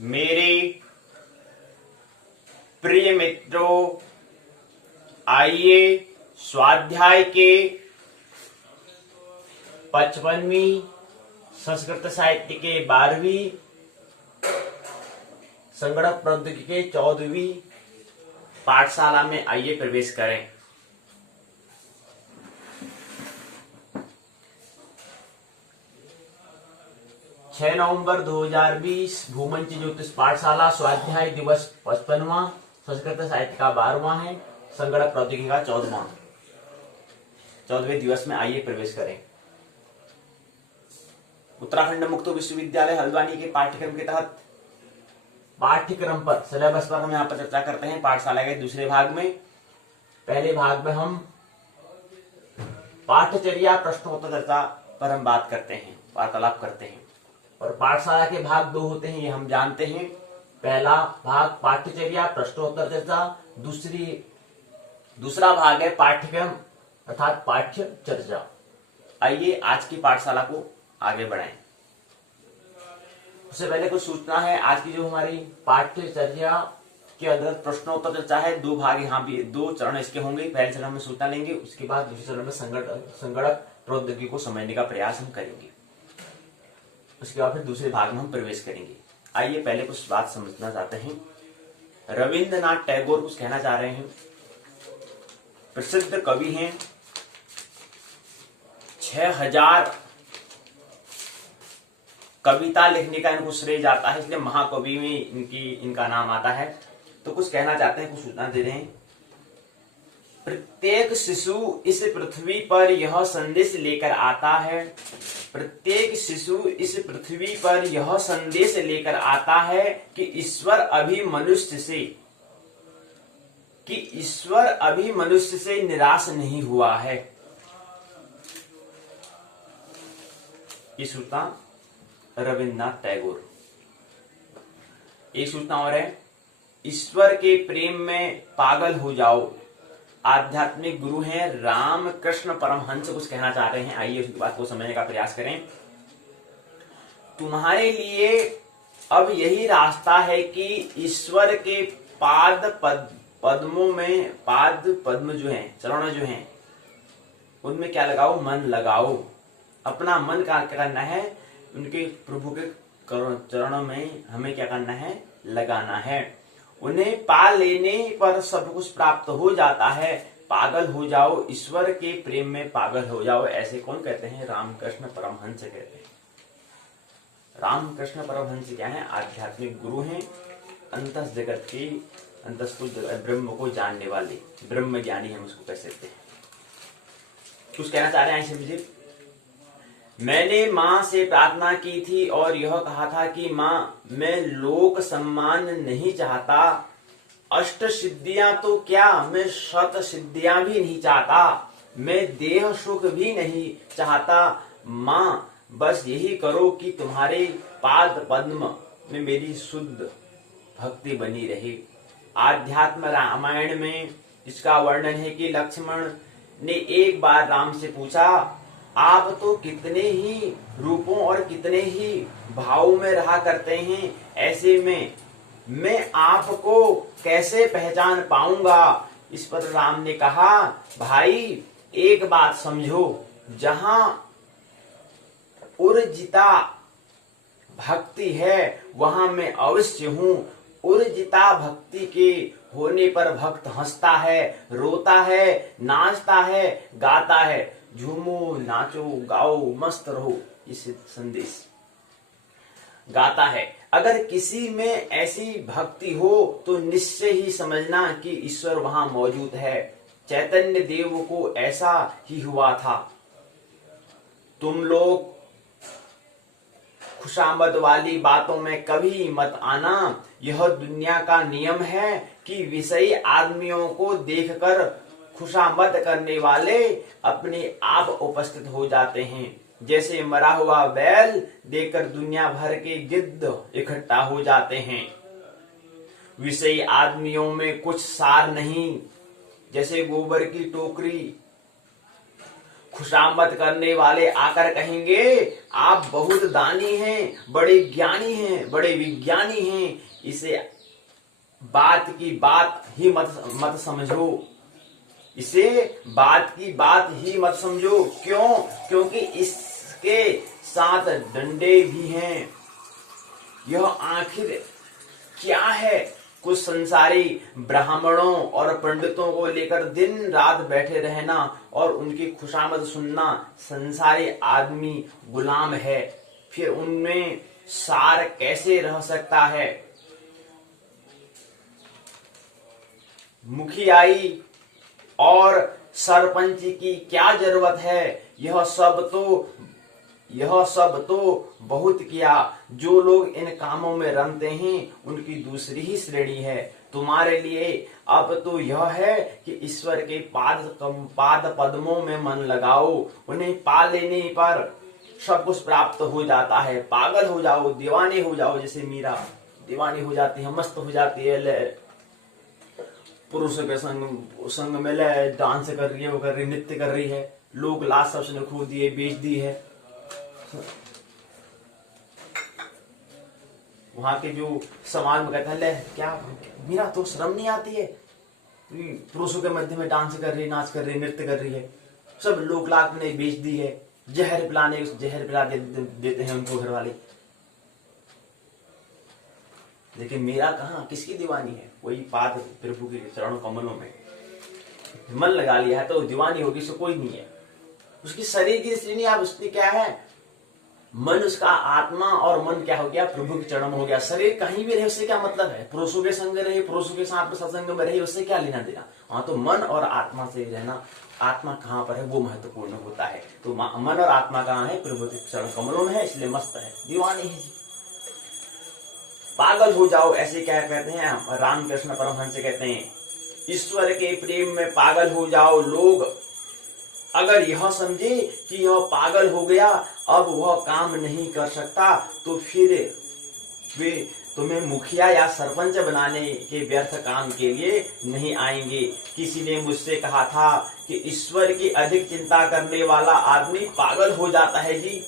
मेरे प्रिय मित्रों, आइए स्वाध्याय के 55वीं संस्कृत साहित्य के 12वीं संगणक प्रौद्योगिकी के 14वीं पाठशाला में आइए प्रवेश करें। नवंबर 2020 भूमंच ज्योतिष पाठशाला स्वाध्याय दिवस 55वां संस्कृत साहित्य का 12वां है, संगणक प्रौद्योगिकी का 14वें दिवस में आइए प्रवेश करें। उत्तराखंड मुक्त विश्वविद्यालय हल्द्वानी के पाठ्यक्रम के तहत पाठ्यक्रम पर सिलेबस पर हम यहाँ पर चर्चा करते हैं। पाठशाला के दूसरे भाग में, पहले भाग में हम पाठचर्या प्रश्नोत्तर चर्चा पर हम बात करते हैं, वार्तालाप करते हैं। और पाठशाला के भाग 2 होते हैं, ये हम जानते हैं। पहला भाग पाठ्यचर्या प्रश्नोत्तर चर्चा, दूसरा भाग है पाठ्यक्रम अर्थात पाठ्य चर्चा। आइए आज की पाठशाला को आगे बढ़ाएं। उससे पहले कुछ सूचना है। आज की जो हमारी पाठ्यचर्या के अंतर्गत प्रश्नोत्तर चर्चा है, 2 भाग, यहाँ भी 2 चरण इसके होंगे। पहले चरण में सूचना लेंगे, उसके बाद दूसरे चरण में संगणक प्रौद्योगिकी को समझने का प्रयास हम करेंगे। उसके बाद फिर दूसरे भाग में हम प्रवेश करेंगे। आइए पहले कुछ बात समझना चाहते हैं। रविंद्रनाथ टैगोर कुछ कहना चाह रहे हैं। प्रसिद्ध कवि हैं, 6000 कविता लिखने का इनको श्रेय जाता है, इसलिए महाकवि में इनका नाम आता है। तो कुछ कहना चाहते हैं, कुछ सूचना दे रहे हैं। प्रत्येक शिशु इस पृथ्वी पर यह संदेश लेकर आता है, प्रत्येक शिशु इस पृथ्वी पर यह संदेश लेकर आता है कि ईश्वर अभी मनुष्य से निराश नहीं हुआ है। ये सूचना रविन्द्रनाथ टैगोर। एक सूचना और है, ईश्वर के प्रेम में पागल हो जाओ। आध्यात्मिक गुरु हैं रामकृष्ण परमहंस कुछ कहना चाह रहे हैं। आइए उसकी बात को समझने का प्रयास करें। तुम्हारे लिए अब यही रास्ता है कि ईश्वर के पद्म जो हैं, चरण जो हैं, उनमें क्या लगाओ? मन लगाओ। अपना मन क्या करना है? उनके प्रभु के चरणों में हमें क्या करना है? लगाना है। उन्हें पा लेने पर सब कुछ प्राप्त हो जाता है। पागल हो जाओ, ईश्वर के प्रेम में पागल हो जाओ। ऐसे कौन कहते हैं? रामकृष्ण परमहंस कहते हैं। रामकृष्ण परमहंस क्या है? आध्यात्मिक गुरु हैं, अंतस जगत की अंतस्थूल ब्रह्म को जानने वाले ब्रह्म ज्ञानी हम उसको कह सकते हैं। कुछ कहना चाह रहे हैं, ऐसे मुझे। मैंने माँ से प्रार्थना की थी और यह कहा था कि माँ, मैं लोक सम्मान नहीं चाहता, अष्ट सिद्धियां तो क्या, मैं शत सिद्धियां भी नहीं चाहता, मैं देह सुख भी नहीं चाहता। माँ, बस यही करो कि तुम्हारे पाद पद्म में मेरी शुद्ध भक्ति बनी रहे। आध्यात्म रामायण में इसका वर्णन है कि लक्ष्मण ने एक बार राम से पूछा, आप तो कितने ही रूपों और कितने ही भावों में रहा करते हैं, ऐसे में मैं आपको कैसे पहचान पाऊंगा? इस पर राम ने कहा, भाई एक बात समझो, जहां उर्जिता भक्ति है वहां मैं अवश्य हूं। उर्जिता भक्ति के होने पर भक्त हंसता है, रोता है, नाचता है, गाता है। झूमो, नाचो, गाओ, मस्त रहो, इस संदेश गाता है। अगर किसी में ऐसी भक्ति हो तो निश्चय ही समझना कि ईश्वर वहां मौजूद है। चैतन्य देव को ऐसा ही हुआ था। तुम लोग खुशामद वाली बातों में कभी मत आना। यह दुनिया का नियम है कि विषयी आदमियों को देखकर खुशामद करने वाले अपने आप उपस्थित हो जाते हैं। जैसे मरा हुआ बैल देखकर दुनिया भर के गिद्ध इकट्ठा हो जाते हैं। विषयी आदमियों में कुछ सार नहीं, जैसे गोबर की टोकरी खुशामद करने वाले आकर कहेंगे आप बहुत दानी हैं, बड़े ज्ञानी हैं, बड़े विज्ञानी हैं, इसे बात की बात ही मत समझो, इसे बात की बात ही मत समझो। क्यों? क्योंकि इसके साथ डंडे भी हैं। यह आखिर क्या है? कुछ संसारी ब्राह्मणों और पंडितों को लेकर दिन रात बैठे रहना और उनकी खुशामद सुनना। संसारी आदमी गुलाम है, फिर उनमें सार कैसे रह सकता है? मुखियाई और सरपंच की क्या जरूरत है? यह सब तो बहुत किया। जो लोग इन कामों में रमते हैं उनकी दूसरी ही श्रेणी है। तुम्हारे लिए अब तो यह है कि ईश्वर के पाद पद्मों में मन लगाओ। उन्हें पा लेने पर सब कुछ प्राप्त हो जाता है। पागल हो जाओ, दीवाने हो जाओ, जैसे मीरा दीवानी हो जाती है, मस्त हो जाती है, पुरुषों के संग में डांस कर रही है, वो कर रही, नृत्य कर रही है, लोग लाश सबसे खो दिए, बेच दी है। वहां के जो समाज में कहता है, क्या मीरा तो शर्म नहीं आती है, पुरुषों के मध्य में डांस कर रही, नाच कर रही, नृत्य कर रही है, सब लोग लाख ने बेच दी है। जहर पिला देते हैं उनको घर वाले। लेकिन मीरा कहाँ, किसकी दीवानी है? वही पाद प्रभु के चरणों कमलों में मन लगा लिया है तो दीवानी होगी, सो कोई नहीं है। उसकी शरीर की श्रेणी आप उसकी क्या है? मन उसका आत्मा, और मन क्या हो गया? प्रभु के चरण में हो गया। शरीर कहीं भी रहे उससे क्या मतलब है? पुरुषों के संग रहे, पुरुषों के साथ सत्संग में रहे, उससे क्या लेना देना? वहां तो मन और आत्मा से रहना। आत्मा कहाँ पर है वो महत्वपूर्ण होता है। तो मन और आत्मा कहाँ है? प्रभु के चरण कमलों में है, इसलिए मस्त है, दीवानी है। पागल हो जाओ, ऐसे क्या कहते हैं रामकृष्ण परमहंस कहते हैं, ईश्वर के प्रेम में पागल हो जाओ। लोग अगर यह समझे कि यह पागल हो गया, अब वह काम नहीं कर सकता, तो फिर वे तुम्हें मुखिया या सरपंच बनाने के व्यर्थ काम के लिए नहीं आएंगे। किसी ने मुझसे कहा था कि ईश्वर की अधिक चिंता करने वाला आदमी पागल हो जाता है जी।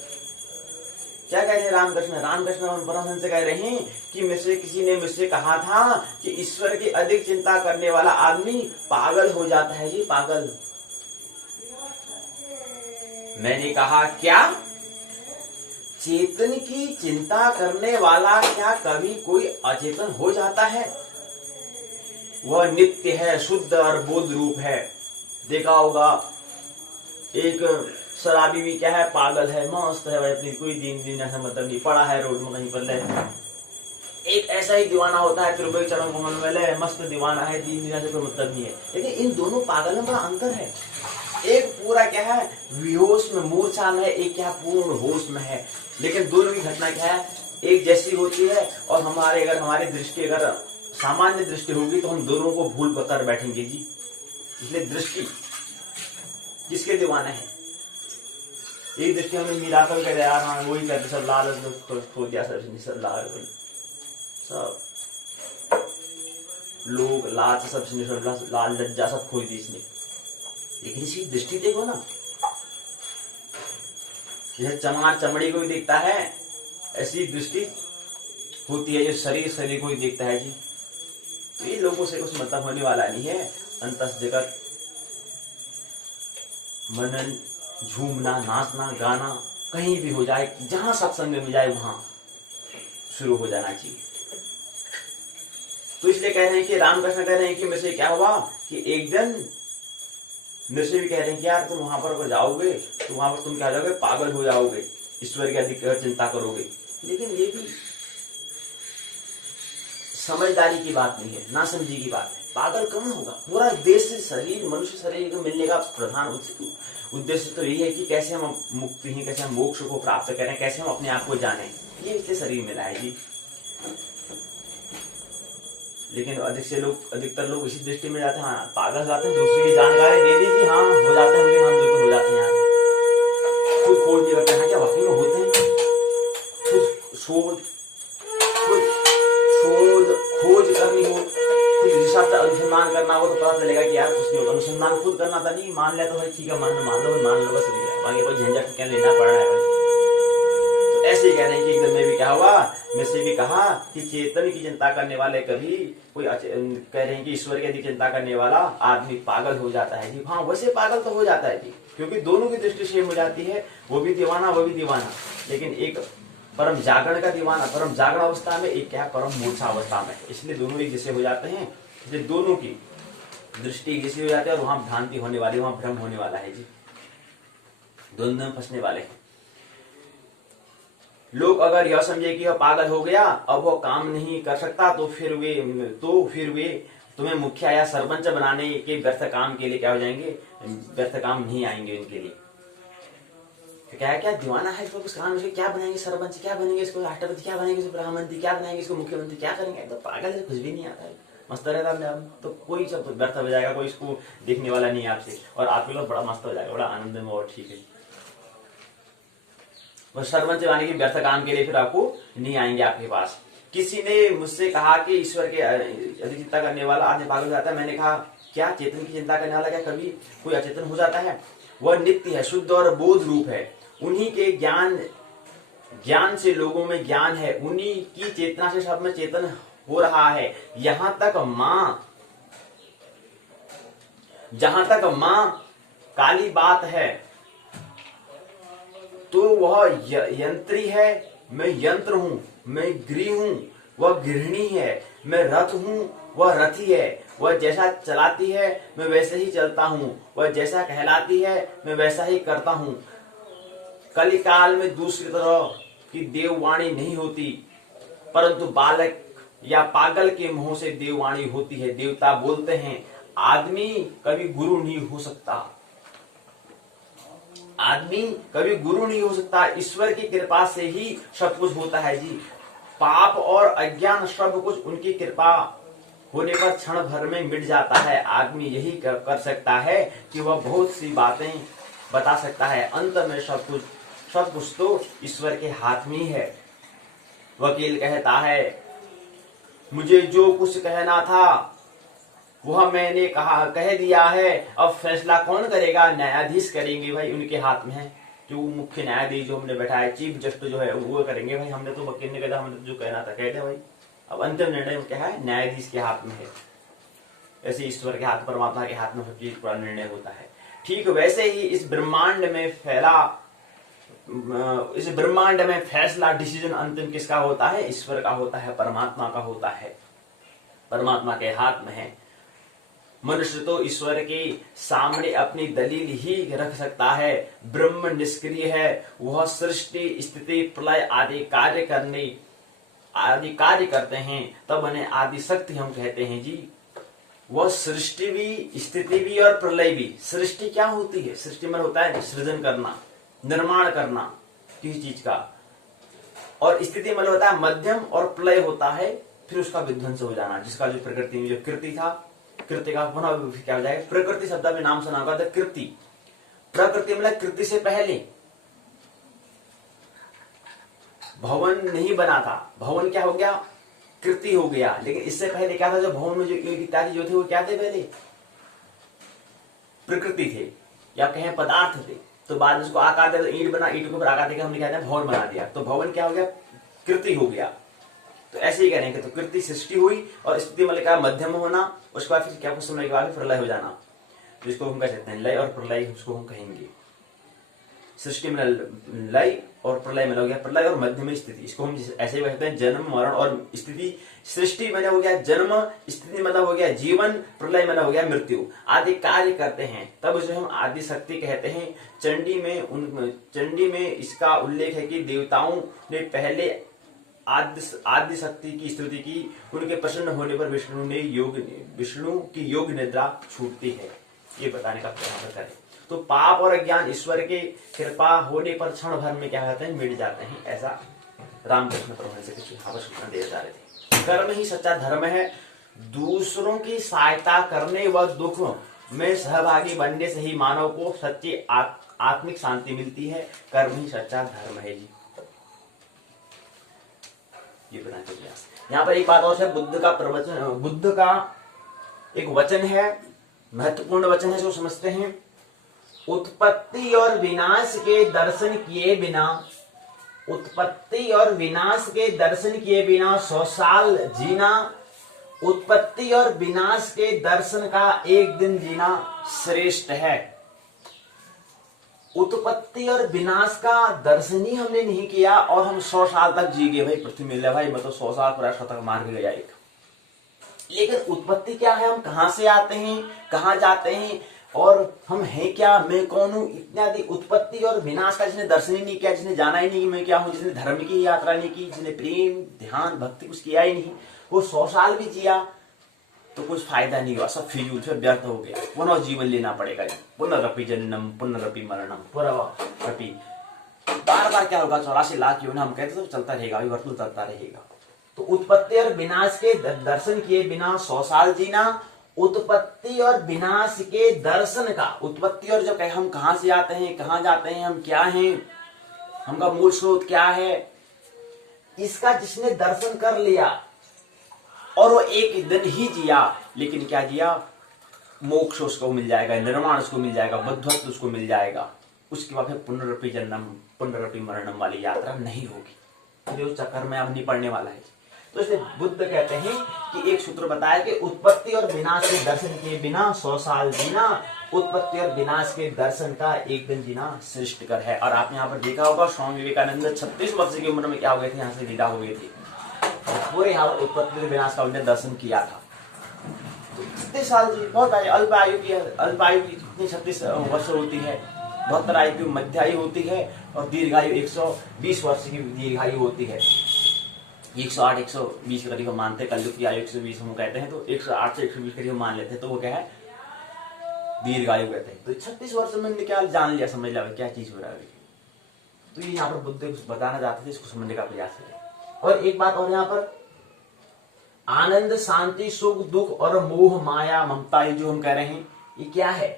क्या कह रहे हैं रामकृष्ण परमहंस कह रहे हैं कि किसी ने मुझसे कहा था कि ईश्वर की अधिक चिंता करने वाला आदमी पागल हो जाता है जी, पागल। मैंने कहा क्या? चेतन की चिंता करने वाला क्या कभी कोई अचेतन हो जाता है? वह नित्य है, शुद्ध और बोध रूप है। देखा होगा एक शराबी भी क्या है? पागल है, मस्त है भाई, अपनी कोई दिन ऐसा मतलब नहीं, पड़ा है रोड में कहीं पर। एक ऐसा ही दीवाना होता है, प्रभु के चरण कमल में मस्त दीवाना है, दिन से कोई मतलब नहीं है। लेकिन इन दोनों पागल में बड़ा अंतर है। एक पूरा क्या है? बेहोश में, मूर्छा में है, एक क्या पूर्ण होश में है। लेकिन दोनों की घटना क्या है? एक जैसी होती है। और अगर हमारी दृष्टि अगर सामान्य दृष्टि होगी तो हम दोनों को भूल कर बैठेंगे जी। इसलिए दृष्टि किसके दीवाना है? एक दृष्टि हमें मीरा कर कह यार, हाँ वही कहते सब लाल खो दिया, सब लाल, सब लोग लाल सब लाल लज्जा सब खो दी इसने। लेकिन इसकी दृष्टि देखो ना, यह चमार चमड़ी को ही देखता है, ऐसी दृष्टि होती है जो शरीर को ही देखता है जी। तो ये लोगों से कुछ मतलब होने वाला नहीं है। अंतस जगत मनन, झूमना, नाचना, गाना कहीं भी हो जाए, जहां सत्संग में जाए वहां शुरू हो जाना चाहिए। तो इसलिए कह रहे हैं कि रामकृष्ण कह रहे हैं कि मेरे से क्या हुआ कि एक दिन मेरे से भी कह रहे हैं कि यार तुम वहां पर जाओगे तो वहां पर तुम क्या जाओगे? पागल हो जाओगे, ईश्वर की अधिक चिंता करोगे। लेकिन ये भी समझदारी की बात नहीं है, ना समझी की बात है। पागल कौन होगा? पूरा देश से शरीर, मनुष्य शरीर को मिलने का प्रधान उद्देश्य तो यही है कि कैसे हम मुक्ति हैं, कैसे हम मोक्ष को प्राप्त करें, कैसे हम अपने आप को जाने, ये इसलिए शरीर मिला है जी। लेकिन अधिकतर लोग इसी दृष्टि में जाते हैं, हाँ पागल जाते हैं, दूसरे की जानकारी दे दीजिए, हाँ हो जाते हैं, हम बिल्कुल हो जाते हैं। खुद खोज नहीं करते हैं क्या वाकई में होते हैं? खोज करनी हो, कुछ रिसर्च अनुसंधान करना हो तो पता चलेगा कि यार कुछ नहीं होगा, अनुसंधान खुद करना था, नहीं मान लिया तो भाई ठीक है, मान लो मान लो बस भैया, बाकी कोई झंझट क्या लेना पड़ रहा है भाई। तो ऐसे ही कह रहे हैं कि एकदम में भी क्या हुआ, मैं से भी कहा कि चेतन की चिंता करने वाले कभी कोई कह रहे हैं कि ईश्वर की अधिक चिंता करने वाला आदमी पागल हो जाता है जी। हाँ वैसे पागल तो हो जाता है जी, क्योंकि दोनों की दृष्टि सेम हो जाती है, वो भी दीवाना वो भी दीवाना, लेकिन एक परम जागरण का दीवाना परम जागरण अवस्था में, एक क्या परम मूर्छा अवस्था में, इसलिए दोनों एक जैसे हो जाते हैं, इसलिए दोनों की दृष्टि एक जैसी हो जाती है, और वहां भ्रांति होने वाली, वहां भ्रम होने वाला है जी, दोनों में फंसने वाले हैं लोग। अगर यह समझे कि वह पागल हो गया, अब वो काम नहीं कर सकता, तो फिर वे तुम्हें मुखिया या सरपंच बनाने के व्यर्थ काम के लिए क्या हो जाएंगे, व्यर्थ काम नहीं आएंगे उनके लिए। क्या दीवाना है, इसको कुछ काम, क्या बनाएंगे, सरपंच क्या बनेंगे, इसको राष्ट्रपति क्या बनेंगे, इसको प्रधानमंत्री क्या बनाएंगे, इसको मुख्यमंत्री क्या करेंगे, तो पागल से कुछ भी नहीं आता है, मस्त रहता तो कोई सब व्यर्थ हो जाएगा, कोई इसको देखने वाला नहीं है आपसे, और आपके लोग बड़ा मस्त हो जाएगा, बड़ा आनंद में, और ठीक है। वो सरपंच बनाने के व्यर्थ काम के लिए फिर आपको नहीं आएंगे आपके पास। किसी ने मुझसे कहा कि ईश्वर के अधिक चिंता करने वाला आदमी पागल हो जाता है। मैंने कहा क्या चेतन की चिंता करने वाला क्या कभी कोई अचेतन हो जाता है? वह नित्य है, शुद्ध और बोध रूप है, उन्हीं के ज्ञान से लोगों में ज्ञान है, उन्हीं की चेतना से सब में चेतन हो रहा है। जहां तक मां काली बात है तो वह यंत्री है, मैं यंत्र हूं, मैं गृह हूं, वह गृहिणी है, मैं रथ हूं, वह रथी है, वह जैसा चलाती है मैं वैसे ही चलता हूं, वह जैसा कहलाती है मैं वैसा ही करता हूं। कलिकाल में दूसरी तरह की देववाणी नहीं होती, परंतु बालक या पागल के मुंह से देववाणी होती है। देवता बोलते हैं, आदमी कभी गुरु नहीं हो सकता, आदमी कभी गुरु नहीं हो सकता, ईश्वर की कृपा से ही सब कुछ होता है जी। पाप और अज्ञान सब कुछ उनकी कृपा होने पर क्षण भर में मिट जाता है। आदमी यही कर सकता है कि वह बहुत सी बातें बता सकता है, अंत में सब कुछ तो ईश्वर के हाथ में ही है। वकील कहता है, मुझे जो कुछ कहना था वह मैंने कह दिया है, अब फैसला कौन करेगा? न्यायाधीश करेंगे भाई, उनके हाथ में है। जो मुख्य न्यायाधीश जो हमने बैठा है, चीफ जस्टिस जो है वो करेंगे भाई। हमने तो वकील ने कहा, हमने जो कहना था कह दिया भाई। अब अंतिम निर्णय क्या है? न्यायाधीश के हाथ में है। ऐसे ईश्वर के हाथ, परमात्मा के हाथ में पूरा निर्णय होता है। ठीक वैसे ही इस ब्रह्मांड में फैसला, डिसीजन अंतिम किसका होता है? ईश्वर का होता है, परमात्मा का होता है, परमात्मा के हाथ में है। मनुष्य तो ईश्वर के सामने अपनी दलील ही रख सकता है। ब्रह्म निष्क्रिय है, वह सृष्टि स्थिति प्रलय आदि कार्य करते हैं, तब उन्हें आदि शक्ति हम कहते हैं जी। वह सृष्टि भी, स्थिति भी और प्रलय भी। सृष्टि क्या होती है? सृष्टि में होता है सृजन करना, निर्माण करना किसी चीज का, और स्थिति में होता है मध्यम, और प्रलय होता है फिर उसका विध्वंस हो जाना, जिसका जो प्रकृति में जो कृति था, कृति का पुनः क्या हो जाएगा? प्रकृति शब्द में नाम सुना होगा, कृति। प्रकृति मतलब कृति से पहले भवन नहीं बना था, भवन क्या हो गया? कृति हो गया। लेकिन इससे पहले क्या था? जो भवन में जो ईंट इत्यादि जो थे वो क्या थे? पहले प्रकृति थे, या कहें पदार्थ थे। तो बाद में उसको आकार दिया, तो ईंट बना, ईंट को फिर आकार देकर हमने क्या भवन बना दिया, तो भवन क्या हो गया? कृति हो गया। तो ऐसे ही करेंगे, तो कृति सृष्टि हुई, और स्थिति मतलब क्या? मध्यम होना, उसके बाद फिर क्या कुछ समय के बाद प्रलय हो जाना, जिसको हम कह सकते हैं लय और प्रलय, उसको हम कहेंगे। सृष्टि में लय और प्रलय में हो गया प्रलय, और मध्य में स्थिति, इसको हम ऐसे ही कहते हैं जन्म मरण और स्थिति। सृष्टि में हो गया जन्म, स्थिति मतलब हो गया जीवन, प्रलय में हो गया मृत्यु, आदि कार्य करते हैं, तब उसे हम आदि शक्ति कहते हैं। चंडी में इसका उल्लेख है कि देवताओं ने पहले आदि शक्ति की स्तुति की, उनके प्रसन्न होने पर विष्णु की योग निद्रा छूटती है, ये बताने का प्रयास करें। तो पाप और अज्ञान ईश्वर के कृपा होने पर क्षण भर में क्या होते हैं? मिट जाते हैं। ऐसा रामकृष्ण परमहंस से कुछ यहाँ पर सूचना दे जा रहे थे। कर्म ही सच्चा धर्म है, दूसरों की सहायता करने व दुख में सहभागी बनने से ही मानव को सच्ची आत्मिक शांति मिलती है। कर्म ही सच्चा धर्म है जी, ये बना के प्रयास। यहाँ पर एक बात और है, बुद्ध का एक वचन है, महत्वपूर्ण वचन है, इसको समझते हैं। उत्पत्ति और विनाश के दर्शन किए बिना, उत्पत्ति और विनाश के दर्शन किए बिना 100 साल जीना, उत्पत्ति और विनाश के दर्शन का एक दिन जीना श्रेष्ठ है। उत्पत्ति और विनाश का दर्शन ही हमने नहीं किया और हम 100 साल तक जी गए। भाई पृथ्वी मिल रहा, भाई मैं तो 100 साल पूरा तक मार के गया एक। लेकिन उत्पत्ति क्या है, हम कहां से आते हैं, कहां जाते हैं और हम हैं क्या, मैं कौन हूं इत्यादि। उत्पत्ति और विनाश का जिसने दर्शन ही नहीं किया, जिसने जाना ही नहीं कि मैं क्या हूं, जिसने धर्म की यात्रा नहीं की, जिसने प्रेम ध्यान भक्ति कुछ किया ही नहीं, वो 100 साल भी जिया तो कुछ फायदा नहीं हुआ, सब फिजूल से व्यर्थ हो गया। पुनः जीवन लेना पड़ेगा, पुनरपि जन्नम पुनरपि मरणम पुनरपि। बार बार क्या होगा, 84 लाख योनि हम कहते तो चलता रहेगा, वर्तुल चलता रहेगा। तो उत्पत्ति और विनाश के दर्शन किए बिना 100 साल जीना, उत्पत्ति और विनाश के दर्शन का, उत्पत्ति और जो कहे हम कहां से आते हैं, कहां जाते हैं, हम क्या हैं, हमका मूल स्रोत क्या है, इसका जिसने दर्शन कर लिया और वो एक दिन ही जिया, लेकिन क्या जिया, मोक्ष उसको मिल जाएगा, निर्माण उसको मिल जाएगा, बुद्धत्व उसको मिल जाएगा। उसके बाद फिर पुनरपि जन्म पुनरपि मरणम वाली यात्रा नहीं होगी, फिर उस चक्कर में अब नहीं पड़ने वाला है। तो इसलिए बुद्ध कहते हैं कि एक सूत्र बताया कि उत्पत्ति और विनाश के दर्शन किए बिना 100 साल जीना, उत्पत्ति और विनाश के दर्शन का एक दिन जीना श्रेष्ठ कर है। और आप यहाँ पर देखा होगा स्वामी विवेकानंद 36 वर्ष की उम्र में क्या हो गए थे, यहाँ से विदा हो गए थे। पूरे यहाँ पर उत्पत्ति और विनाश का उन्होंने दर्शन किया था। तो 36 साल जी बहुत अल्प आयु की, अल्प आयु की कितनी 36 वर्ष होती है, 72 आयु की मध्य आयु होती है और दीर्घायु 120 वर्ष की दीर्घायु होती है। 108 120 करीब हम मानते हैं, कलयुग की आयु 120 हम कहते हैं, तो 108 से 120 करीब मान लेते हैं, तो वो क्या है, दीर्घायु कहते हैं। तो 36 वर्ष में क्या जान लिया, समझ लिया क्या चीज हो रहा है। तो ये यहाँ पर बुद्ध बताना चाहते थे, इसको समझने का प्रयास करें। और एक बात और यहाँ पर, आनंद शांति सुख दुख और मोह माया ममता, ये जो हम कह रहे हैं ये क्या है,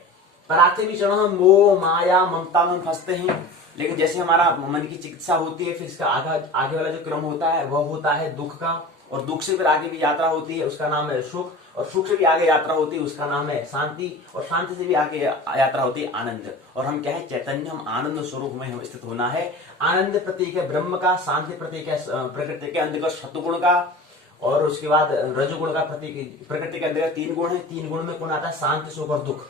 प्राथमिक चरण में मोह माया ममता में हम फंसते हैं। लेकिन जैसे हमारा मन की चिकित्सा होती है, फिर इसका आगे वाला जो क्रम होता है वह होता है दुख का, और दुख से फिर आगे भी यात्रा होती है, उसका नाम है सुख, और सुख से भी आगे यात्रा होती है, उसका नाम है शांति, और शांति से भी आगे यात्रा होती है आनंद। और हम क्या है, चैतन्य, हम आनंद स्वरूप में हम स्थित होना है। आनंद प्रतीक है ब्रह्म का, शांति प्रतीक है प्रकृति के अंदर सत्वगुण का, और उसके बाद रजोगुण का प्रतीक, प्रकृति के अंदर 3 गुण है, 3 गुण में कौन आता है, शांति सुख और दुख।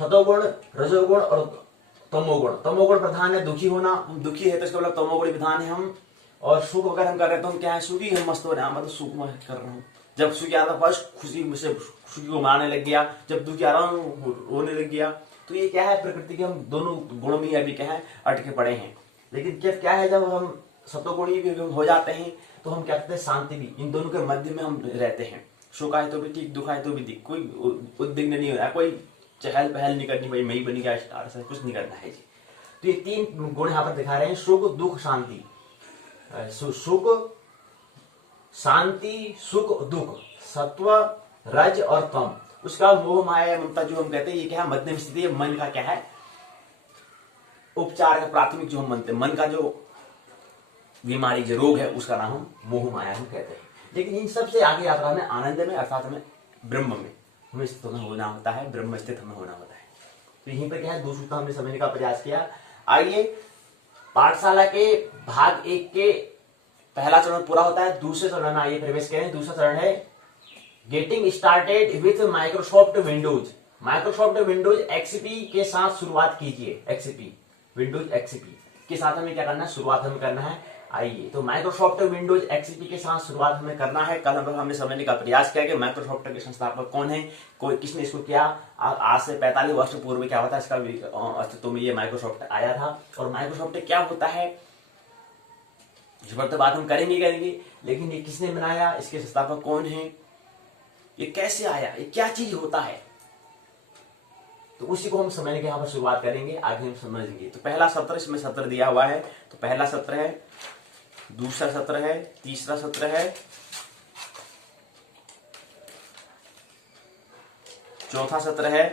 सतोगुण रजोगुण और तमोगुण, तमोगुण प्रधान है दुखी होना, हम दुखी है तो इसका मतलब तमोगुण विधान है हम। और सुख अगर हम कर रहे हैं तो हम क्या है, सुखी, हम मस्त हो रहे हैं, मतलब सुख में कर रहा हूँ। जब सुखी आ रहा फर्स्ट खुशी से सुखी को मारने लग गया, जब दुखी आ रहा हूँ रोने लग गया, तो ये क्या है, प्रकृति के हम दोनों गुण में अभी क्या है अटके पड़े हैं। लेकिन जब क्या है, जब हम सतोगुणी भी हो जाते हैं तो हम क्या कहते हैं, शांति भी, इन दोनों के मध्य में हम रहते हैं। सुख आए तो भी ठीक, दुख आए तो भी ठीक, कोई उद्विग्न नहीं हो रहा, कोई चहल पहल नहीं करनी, भाई मैं ही बनी गया स्टार, से कुछ नहीं करना है जी। तो ये 3 गुण यहाँ पर दिखा रहे हैं, सुख दुख शांति, सुख शांति सुख दुख, सत्व रज और तम। उसका मोह माया ममता जो हम कहते हैं, ये क्या है, मध्यम स्थिति है। मन का क्या है, उपचार का प्राथमिक जो हम मानते हैं, मन का जो बीमारी जो रोग है उसका नाम हम मोह माया हम कहते हैं। लेकिन इन सबसे आगे यात्रा में आनंद में, अर्थात हमें ब्रह्म में हमें स्थित होना होता है, ब्रह्म स्थित हमें होना होता है। तो यहीं पर क्या है, दूसरी हमने समझने का प्रयास किया। आइए पाठशाला के भाग 1 के पहला चरण पूरा होता है, दूसरे चरण में आइए प्रवेश करें। दूसरा चरण है getting started with Microsoft Windows. Microsoft Windows XP के साथ शुरुआत कीजिए। एक्सपी विंडोज एक्सपी के साथ हमें क्या करना है, शुरुआत हमें करना है। आइए, तो माइक्रोसॉफ्ट विंडोज एक्सपी के साथ शुरुआत हमें करना है। कल हमने समझने का प्रयास किया कि माइक्रोसॉफ्ट के संस्थापक कौन है, कोई किसने इसको किया। आज से 45 वर्ष पूर्व क्या होता है, इसका अस्तित्व में ये माइक्रोसॉफ्ट आया था। और माइक्रोसॉफ्ट क्या होता है इस पर तो बात हम करेंगे, लेकिन ये किसने बनाया, इसके संस्थापक कौन है, ये कैसे आया, ये क्या चीज होता है, तो उसी को हम समझने के यहाँ पर शुरुआत करेंगे, आगे हम समझेंगे। तो पहला सत्र, इसमें सत्र दिया हुआ है, तो पहला सत्र है, दूसरा सत्र है, तीसरा सत्र है, चौथा सत्र है,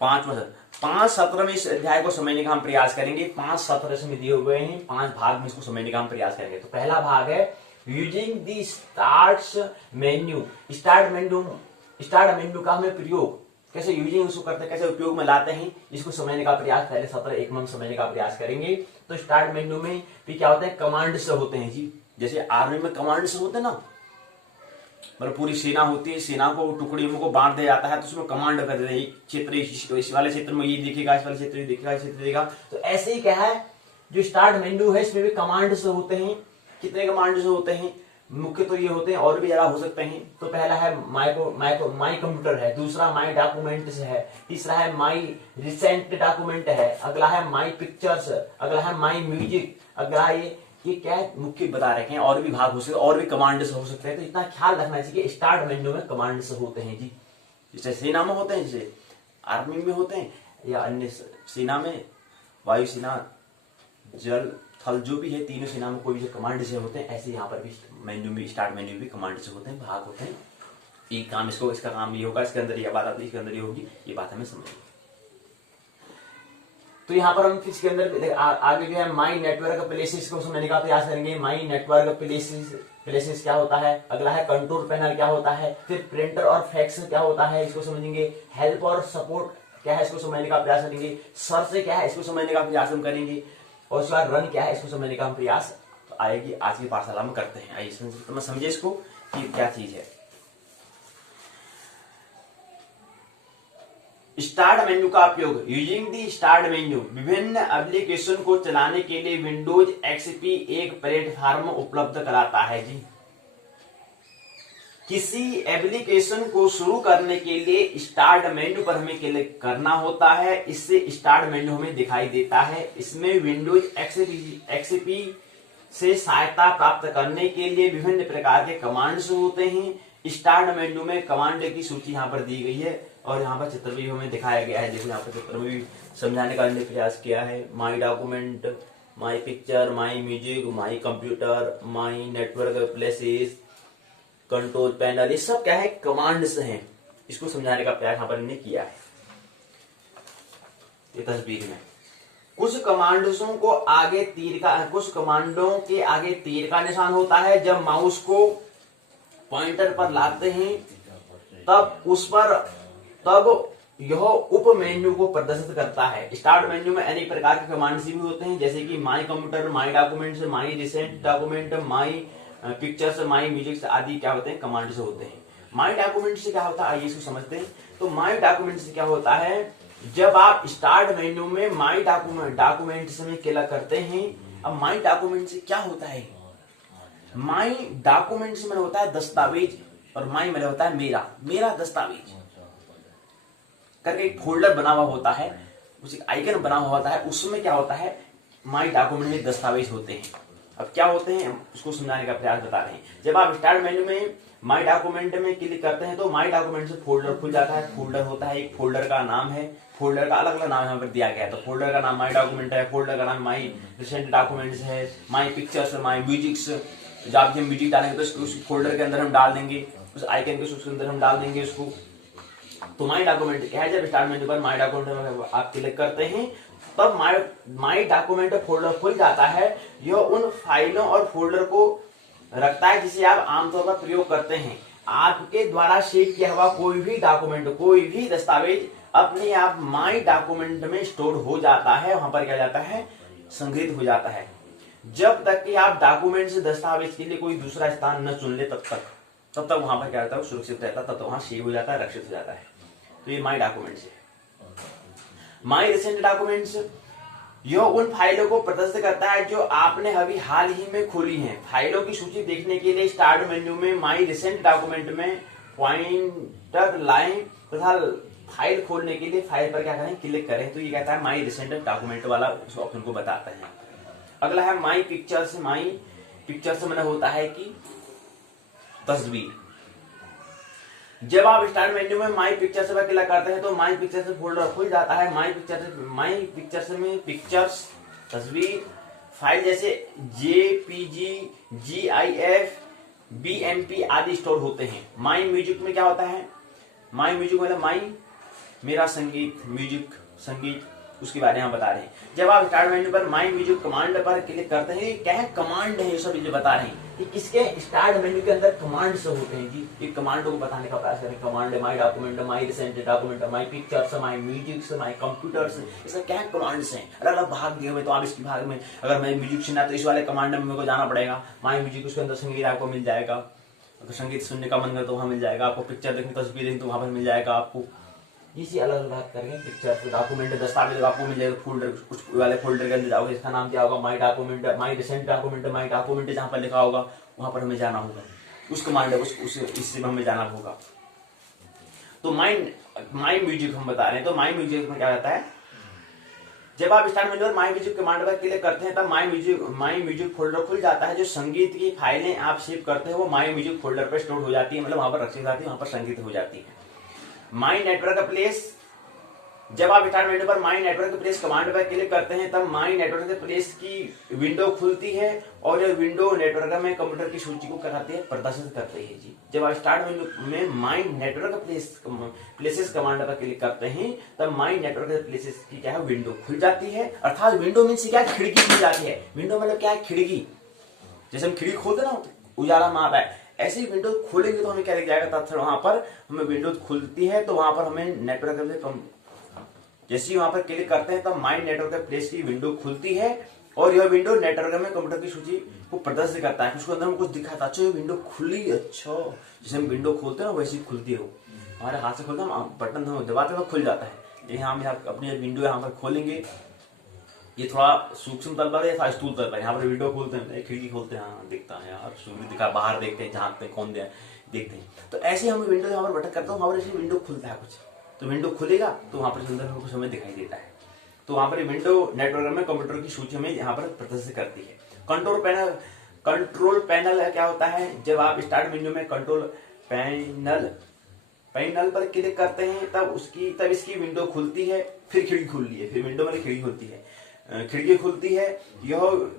5वां सत्र। 5 सत्र में इस अध्याय को समझने का हम प्रयास करेंगे। 5 सत्र इसमें दिए हुए हैं, 5 भाग में इसको समझने का हम प्रयास करेंगे। तो पहला भाग है using the start menu. Start menu start menu का हमें प्रयोग कैसे यूजिंग उसको करते हैं, कैसे उपयोग में लाते हैं, इसको समझने का प्रयास पहले सत्र एक में समझने का प्रयास करेंगे। तो स्टार्ट मेन्यू में भी क्या होता है, कमांड्स होते हैं जी। जैसे आर्मी में कमांड्स होते हैं ना, मतलब पूरी सेना होती है, सेना को टुकड़ियों को बांट दिया जाता है, तो उसमें कमांड कर देते हैं क्षेत्र, इस वाले क्षेत्र में ये दिखेगा, इस वाले क्षेत्र में दिखेगा, इस क्षेत्र दिखेगा। तो ऐसे ही क्या है, जो स्टार्ट मेन्यू है इसमें भी कमांड्स होते हैं। कितने कमांड्स होते हैं, मुख्य तो ये होते हैं, और भी ज्यादा हो सकते हैं। तो पहला है माई कंप्यूटर है, दूसरा माई डॉक्यूमेंट्स है, तीसरा है माई रिसेंट डॉक्यूमेंट है, अगला है माई पिक्चर्स, अगला है माई म्यूजिक, अगला ये क्या है, मुख्य बता रखे हैं। और भी भाग हो सकते हैं, और भी कमांड्स हो सकते हैं। तो इतना ख्याल रखना चाहिए कि स्टार्ट मेन्यू में कमांड्स होते हैं जी। जैसे सेना में होते हैं, जैसे आर्मी में होते हैं, या अन्य सेना में, वायुसेना, जल, थल, जो भी है तीनों सेना में कोई भी कमांड से होते हैं, ऐसे यहाँ पर भी मेन्यू में, स्टार्ट मेन्यू भी कमांड से होते हैं, भाग होते हैं। ये काम इसको, इसका काम ये होगा, इसके अंदर ये बात आती है, इसके अंदर ये होगी, ये बात हमें समझिए। तो यहाँ पर हम इसके अंदर आगे जो है माई नेटवर्क प्लेसेस को समझने का प्रयास करेंगे। माई नेटवर्क प्लेसेस क्या होता है, अगला है कंट्रोल पैनल क्या होता है, फिर प्रिंटर और फैक्स क्या होता है, इसको समझेंगे। हेल्प और सपोर्ट क्या है, इसको समझने का प्रयास करेंगे। सर्च क्या है, इसको समझने का प्रयास हम करेंगे। और उसके बाद रन क्या है, इसको समझने का हम प्रयास तो आएगी आज की पाठशाला में करते हैं। आइए तो समझिए इसको कि क्या चीज है। स्टार्ट मेन्यू का उपयोग, यूजिंग दी स्टार्ट मेन्यू, विभिन्न एप्लीकेशन को चलाने के लिए विंडोज एक्सपी एक प्लेटफॉर्म उपलब्ध कराता है जी। किसी एप्लीकेशन को शुरू करने के लिए स्टार्ट मेन्यू पर हमें क्लिक करना होता है, इससे स्टार्ट मेन्यू हमें दिखाई देता है। इसमें विंडोज एक्सपी से सहायता प्राप्त करने के लिए विभिन्न प्रकार के कमांड्स होते हैं। स्टार्ट मेन्यू में कमांड की सूची यहाँ पर दी गई है, और यहाँ पर चित्र भी हमें दिखाया गया है। देखो यहाँ पर चित्र में भी समझाने का हमने प्रयास किया है। माई document, my picture, my music, my computer, my network places, control panel, ये सब क्या है, कमांड्स हैं। इसको समझाने का प्रयास यहाँ पर हमने किया है। ये तस्वीर में कुछ कमांडों को आगे तीर का, कुछ कमांडों के आगे तीर का निशान होता है। जब माउस को पॉइंटर पर लाते हैं तब यह उप मेन्यू को प्रदर्शित करता है। स्टार्ट मेन्यू में अनेक प्रकार के कमांड्स भी होते हैं, जैसे कि my computer, my documents, my recent document, my pictures, my music आदि क्या होते हैं, कमांड्स होते हैं। माई डॉक्यूमेंट से क्या होता है, आइए इसको समझते हैं। तो माई डॉक्यूमेंट से क्या होता है, जब आप स्टार्ट मेन्यू में माई डॉक्यूमेंट्स में क्लिक करते हैं। अब माई डॉक्यूमेंट से क्या होता है, माई डॉक्यूमेंट्स में होता है दस्तावेज, और माई में होता है मेरा दस्तावेज करके एक फोल्डर बना हुआ होता है, उस आइकन बना हुआ होता है। उसमें क्या होता है, माई डॉक्यूमेंट में दस्तावेज होते हैं। अब क्या होते हैं, उसको समझाने का प्रयास बता रहे हैं। जब आप स्टार्ट मेन्यू में माई डॉक्यूमेंट में क्लिक करते हैं तो माई डॉक्यूमेंट से फोल्डर खुल जाता है। फोल्डर होता है, एक फोल्डर का नाम है, फोल्डर का अलग अलग नाम यहाँ पर दिया गया है। तो फोल्डर का नाम माई डॉक्यूमेंट है, फोल्डर का नाम माई रिसेंट डॉक्यूमेंट्स है, माई पिक्चर्स, माई म्यूजिक्स। जब आप म्यूजिक डालेंगे तो उस फोल्डर के अंदर हम डाल देंगे, उस आइकन के उसके अंदर हम डाल देंगे उसको। तो माई डॉक्यूमेंट क्या है, जब स्टार्ट मेन्यू पर माई डॉक्यूमेंट में आप क्लिक करते हैं तब माई डॉक्यूमेंट फोल्डर खुल जाता है। यह उन फाइलों और फोल्डर को रखता है जिसे आप आमतौर पर प्रयोग करते हैं। आपके द्वारा सेव किया हुआ कोई भी डॉक्यूमेंट, कोई भी दस्तावेज अपने आप माई डॉक्यूमेंट में स्टोर हो जाता है, वहां पर क्या जाता है, संग्रहित हो जाता है। जब तक कि आप डॉक्यूमेंट से दस्तावेज के लिए कोई दूसरा स्थान न चुन ले तब तक वहां पर क्या रहता है, सुरक्षित रहता है, तब तक वहां सेव हो जाता है, रक्षित हो जाता है। तो ये माई डॉक्यूमेंट्स है। माई रिसेंट डॉक्यूमेंट्स, यह उन फाइलों को प्रदर्शित करता है जो आपने अभी हाल ही में खोली हैं। फाइलों की सूची देखने के लिए स्टार्ट मेन्यू में माई रिसेंट डॉक्यूमेंट में पॉइंटर लाइन तथा फाइल खोलने के लिए फाइल पर क्या करें, क्लिक करें। तो ये कहता है माई रिसेंट डॉक्यूमेंट वाला उस ऑप्शन को बताता है। अगला है माई पिक्चर्स। माई पिक्चर्स में होता है कि तस्वीर। जब आप स्टार्ट मेन्यू में माई पिक्चर्स पर क्लिक करते हैं तो माई पिक्चर्स फोल्डर खुल जाता है। माई पिक्चर्स में पिक्चर्स, तस्वीर, फाइल जैसे जेपीजी, जीआईएफ, बीएमपी आदि स्टोर होते हैं। माई म्यूजिक में क्या होता है, माई म्यूजिक मतलब माई मेरा संगीत, म्यूजिक संगीत, उसके बारे में हम बता रहे हैं। जब आप स्टार्ट मेन्यू पर माई म्यूजिक कमांड पर क्लिक करते हैं, क्या है, कमांड है, ये सब जो बता रहे हैं। इसके स्टार्ट मेन्यू के अंदर कमांड्स होते हैं जी, ये कमांडों को बताने का प्रयास करें। कमांड है माई document, my recent document, my pictures, my music, my computers, इसका क्या कमांड्स हैं, अलग अलग भाग दिए हुए। तो आप इसके भाग में अगर मैं म्यूजिक सुनना तो इस वाले कमांड में मेरे को जाना पड़ेगा, माई म्यूजिक, उसके अंदर संगीत आपको मिल जाएगा। अगर संगीत सुनने का मन करे तो वहां मिल जाएगा आपको, पिक्चर देखनी तस्वीर देखनी तो वहां पर मिल जाएगा आपको। इसी अलग अलग बात करेंगे। पिक्चर डॉक्यूमेंट दस्तावेज आपको मिल जाएगा फोल्डर, उस वाले फोल्डर के अंदर जाओगे, इसका नाम क्या होगा, माई डॉक्यूमेंट, माई रिसेंट डॉक्यूमेंट, माई डॉक्यूमेंट जहां पर लिखा होगा वहां पर हमें जाना होगा, उस कमांड इससे हमें जाना होगा। तो माई म्यूजिक हम बता रहे हैं। तो माई म्यूजिक में क्या रहता है, जब आप स्टार्ट मेन्यू पर माई म्यूजिक कमांड पर क्लिक करते हैं तब माई म्यूजिक फोल्डर खुल जाता है। जो संगीत की फाइलें आप सेव करते हैं वो माई म्यूजिक फोल्डर पर स्टोर हो जाती है, मतलब वहां पर रखी जाती है, वहां पर संगीत हो जाती है। माई नेटवर्क प्लेस, जब आप स्टार्ट मेन्यू पर माई नेटवर्क प्लेस कमांड पर क्लिक करते हैं तब माई नेटवर्क प्लेस की विंडो खुलती है और यह विंडो नेटवर्क में कंप्यूटर की सूची को क्या करती है, प्रदर्शित करती है जी। जब आप स्टार्ट मेन्यू में माई नेटवर्क प्लेसेस कमांड पर क्लिक करते हैं तब माई नेटवर्क प्लेसेस की क्या है, विंडो खुल जाती है। अर्थात विंडो मीन्स क्या, खिड़की खुल जाती है। विंडो मतलब क्या है, खिड़की। जैसे हम खिड़की खोलते ना, उजाला में आता है, ऐसे ही विंडो खोलेंगे तो हमें क्या दिख जाएगा, तब वहां पर हमें विंडो खुलती है तो वहां पर हमें नेटवर्क, जैसे ही वहां पर क्लिक करते हैं तब माई नेटवर्क प्लेस की विंडो खुलती है और यह विंडो नेटवर्क में कंप्यूटर की सूची को प्रदर्शित करता है। उसके अंदर हम कुछ दिखाता, अच्छा ये विंडो खुली, अच्छा जैसे हम विंडो खोलते हैं ना वैसे ही खुलती है वो, हमारे हाथ से खोलते हैं, बटन हम दबाते हैं खुल जाता है। यहाँ हम अपनी विंडो यहाँ पर खोलेंगे, ये थोड़ा सूक्ष्म तल पर है, थोड़ा स्थूल तल पर। यहाँ पर विंडो खोलते हैं, खिड़की खोलते हैं, हाँ दिखता है यार, सूर्य दिखा, बाहर देखते हैं, झांकते हैं, कौन देखते हैं। तो ऐसे हम विंडो यहाँ पर बटन करते हैं, वहां पर ऐसे विंडो खुलता है कुछ, तो विंडो खुलेगा तो वहां पर अंदर कुछ हमें दिखाई देता है। तो वहां पर विंडो नेटवर्क में कंप्यूटर की सूची में यहाँ पर प्रदर्शित करती है। कंट्रोल पैनल क्या होता है, जब आप स्टार्ट मेन्यू में कंट्रोल पैनल पर क्लिक करते हैं तब इसकी विंडो खुलती है, फिर खिड़की खुलती है, फिर विंडो में खिड़की खुलती है, खिड़की खुलती है। यह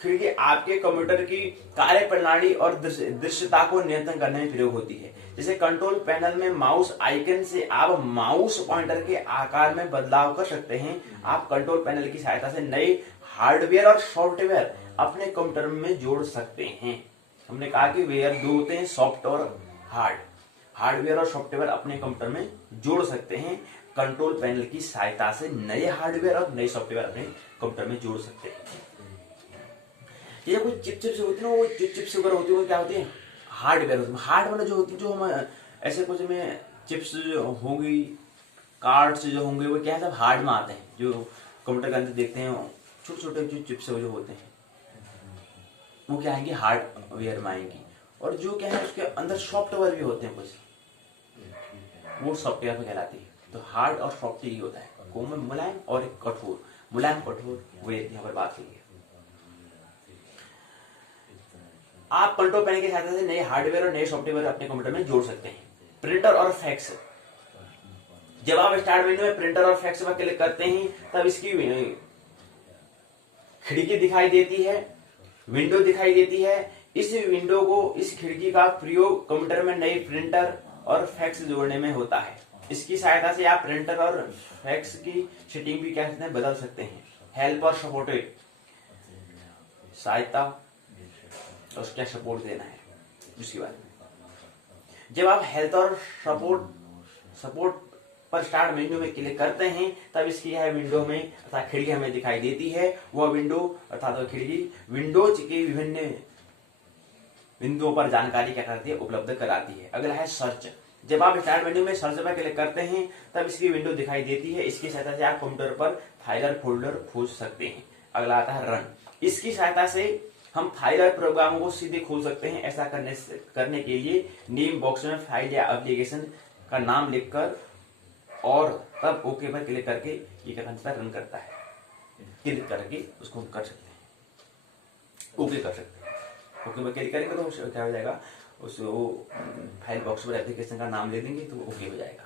खिड़की आपके कंप्यूटर की कार्यप्रणाली और दृश्यता को नियंत्रण करने में प्रयोग होती है। जैसे कंट्रोल पैनल में माउस आइकन से आप माउस पॉइंटर के आकार में बदलाव कर सकते हैं। आप कंट्रोल पैनल की सहायता से नए हार्डवेयर और सॉफ्टवेयर अपने कंप्यूटर में जोड़ सकते हैं। हमने कहा कि वेयर दो होते हैं, सॉफ्ट और हार्डवेयर और सॉफ्टवेयर अपने कंप्यूटर में जोड़ सकते हैं। कंट्रोल पैनल की सहायता से नए हार्डवेयर और नए सॉफ्टवेयर अपने कंप्यूटर में जोड़ सकते हैं। ये कुछ चिप्स होती है ना, वो चिप्स वगैरह होती है, वो क्या होती है, हार्डवेयर होती है। हार्ड मतलब जो होती है, जो हम ऐसे कुछ में चिप्स जो होंगी, कार्ड्स जो होंगे, वो क्या है, सब हार्ड में आते हैं। जो कंप्यूटर के अंदर देखते हैं छोटे छोटे जो चिप्स जो होते हैं वो क्या आएंगे, हार्डवेयर में आएंगी। और जो क्या है उसके अंदर सॉफ्टवेयर भी होते हैं कुछ, वो सॉफ्टवेयर में कहलाती है। तो हार्ड और सॉफ्ट ही होता है, कोमल मुलायम और एक कठोर, मुलायम कठोर, वो यहाँ पर बात की है। आप कंट्रोल पैनल की सहायता से नए हार्डवेयर और नए सॉफ्टवेयर अपने कंप्यूटर में जोड़ सकते हैं। प्रिंटर और फैक्स, जब आप स्टार्ट मेन्यू में प्रिंटर और फैक्स पर क्लिक करते हैं तब इसकी खिड़की दिखाई देती है, विंडो दिखाई देती है। इस खिड़की का प्रयोग कंप्यूटर में नए प्रिंटर और फैक्स जोड़ने में होता है। इसकी सहायता से आप प्रिंटर और फैक्स की सेटिंग भी क्या बदल सकते हैं। हेल्प और सपोर्ट, सहायता और क्या सपोर्ट देना है उसके बारे में। जब आप हेल्थ और सपोर्ट पर स्टार्ट मेन्यू में क्लिक करते हैं तब इसकी है विंडो में अर्थात खिड़की हमें दिखाई देती है। वह विंडो अर्थात खिड़की विंडोज के विभिन्न बिंदुओं पर जानकारी क्या करती है, उपलब्ध कराती है। अगला है सर्च, जब आप स्टार्ट मेन्यू में सर्च पर क्लिक करते हैं तब इसकी विंडो दिखाई देती है। इसकी सहायता से आप कंप्यूटर पर फाइल फोल्डर खोज सकते हैं। अगला आता है रन, इसकी सहायता से हम फाइल और प्रोग्रामों को सीधे खोल सकते हैं। ऐसा करने के लिए नेम बॉक्स में फाइल या एप्लीकेशन का नाम लिखकर और तब ओके पर क्लिक करके ये क्या करता है, रन करता है। क्लिक करके उसको कर सकते हैं, ओके कर सकते हैं। ओके पर क्लिक करेंगे तो क्या हो जाएगा, उस वो फाइल बॉक्स पर एप्लीकेशन का नाम ले देंगे तो ओके हो जाएगा,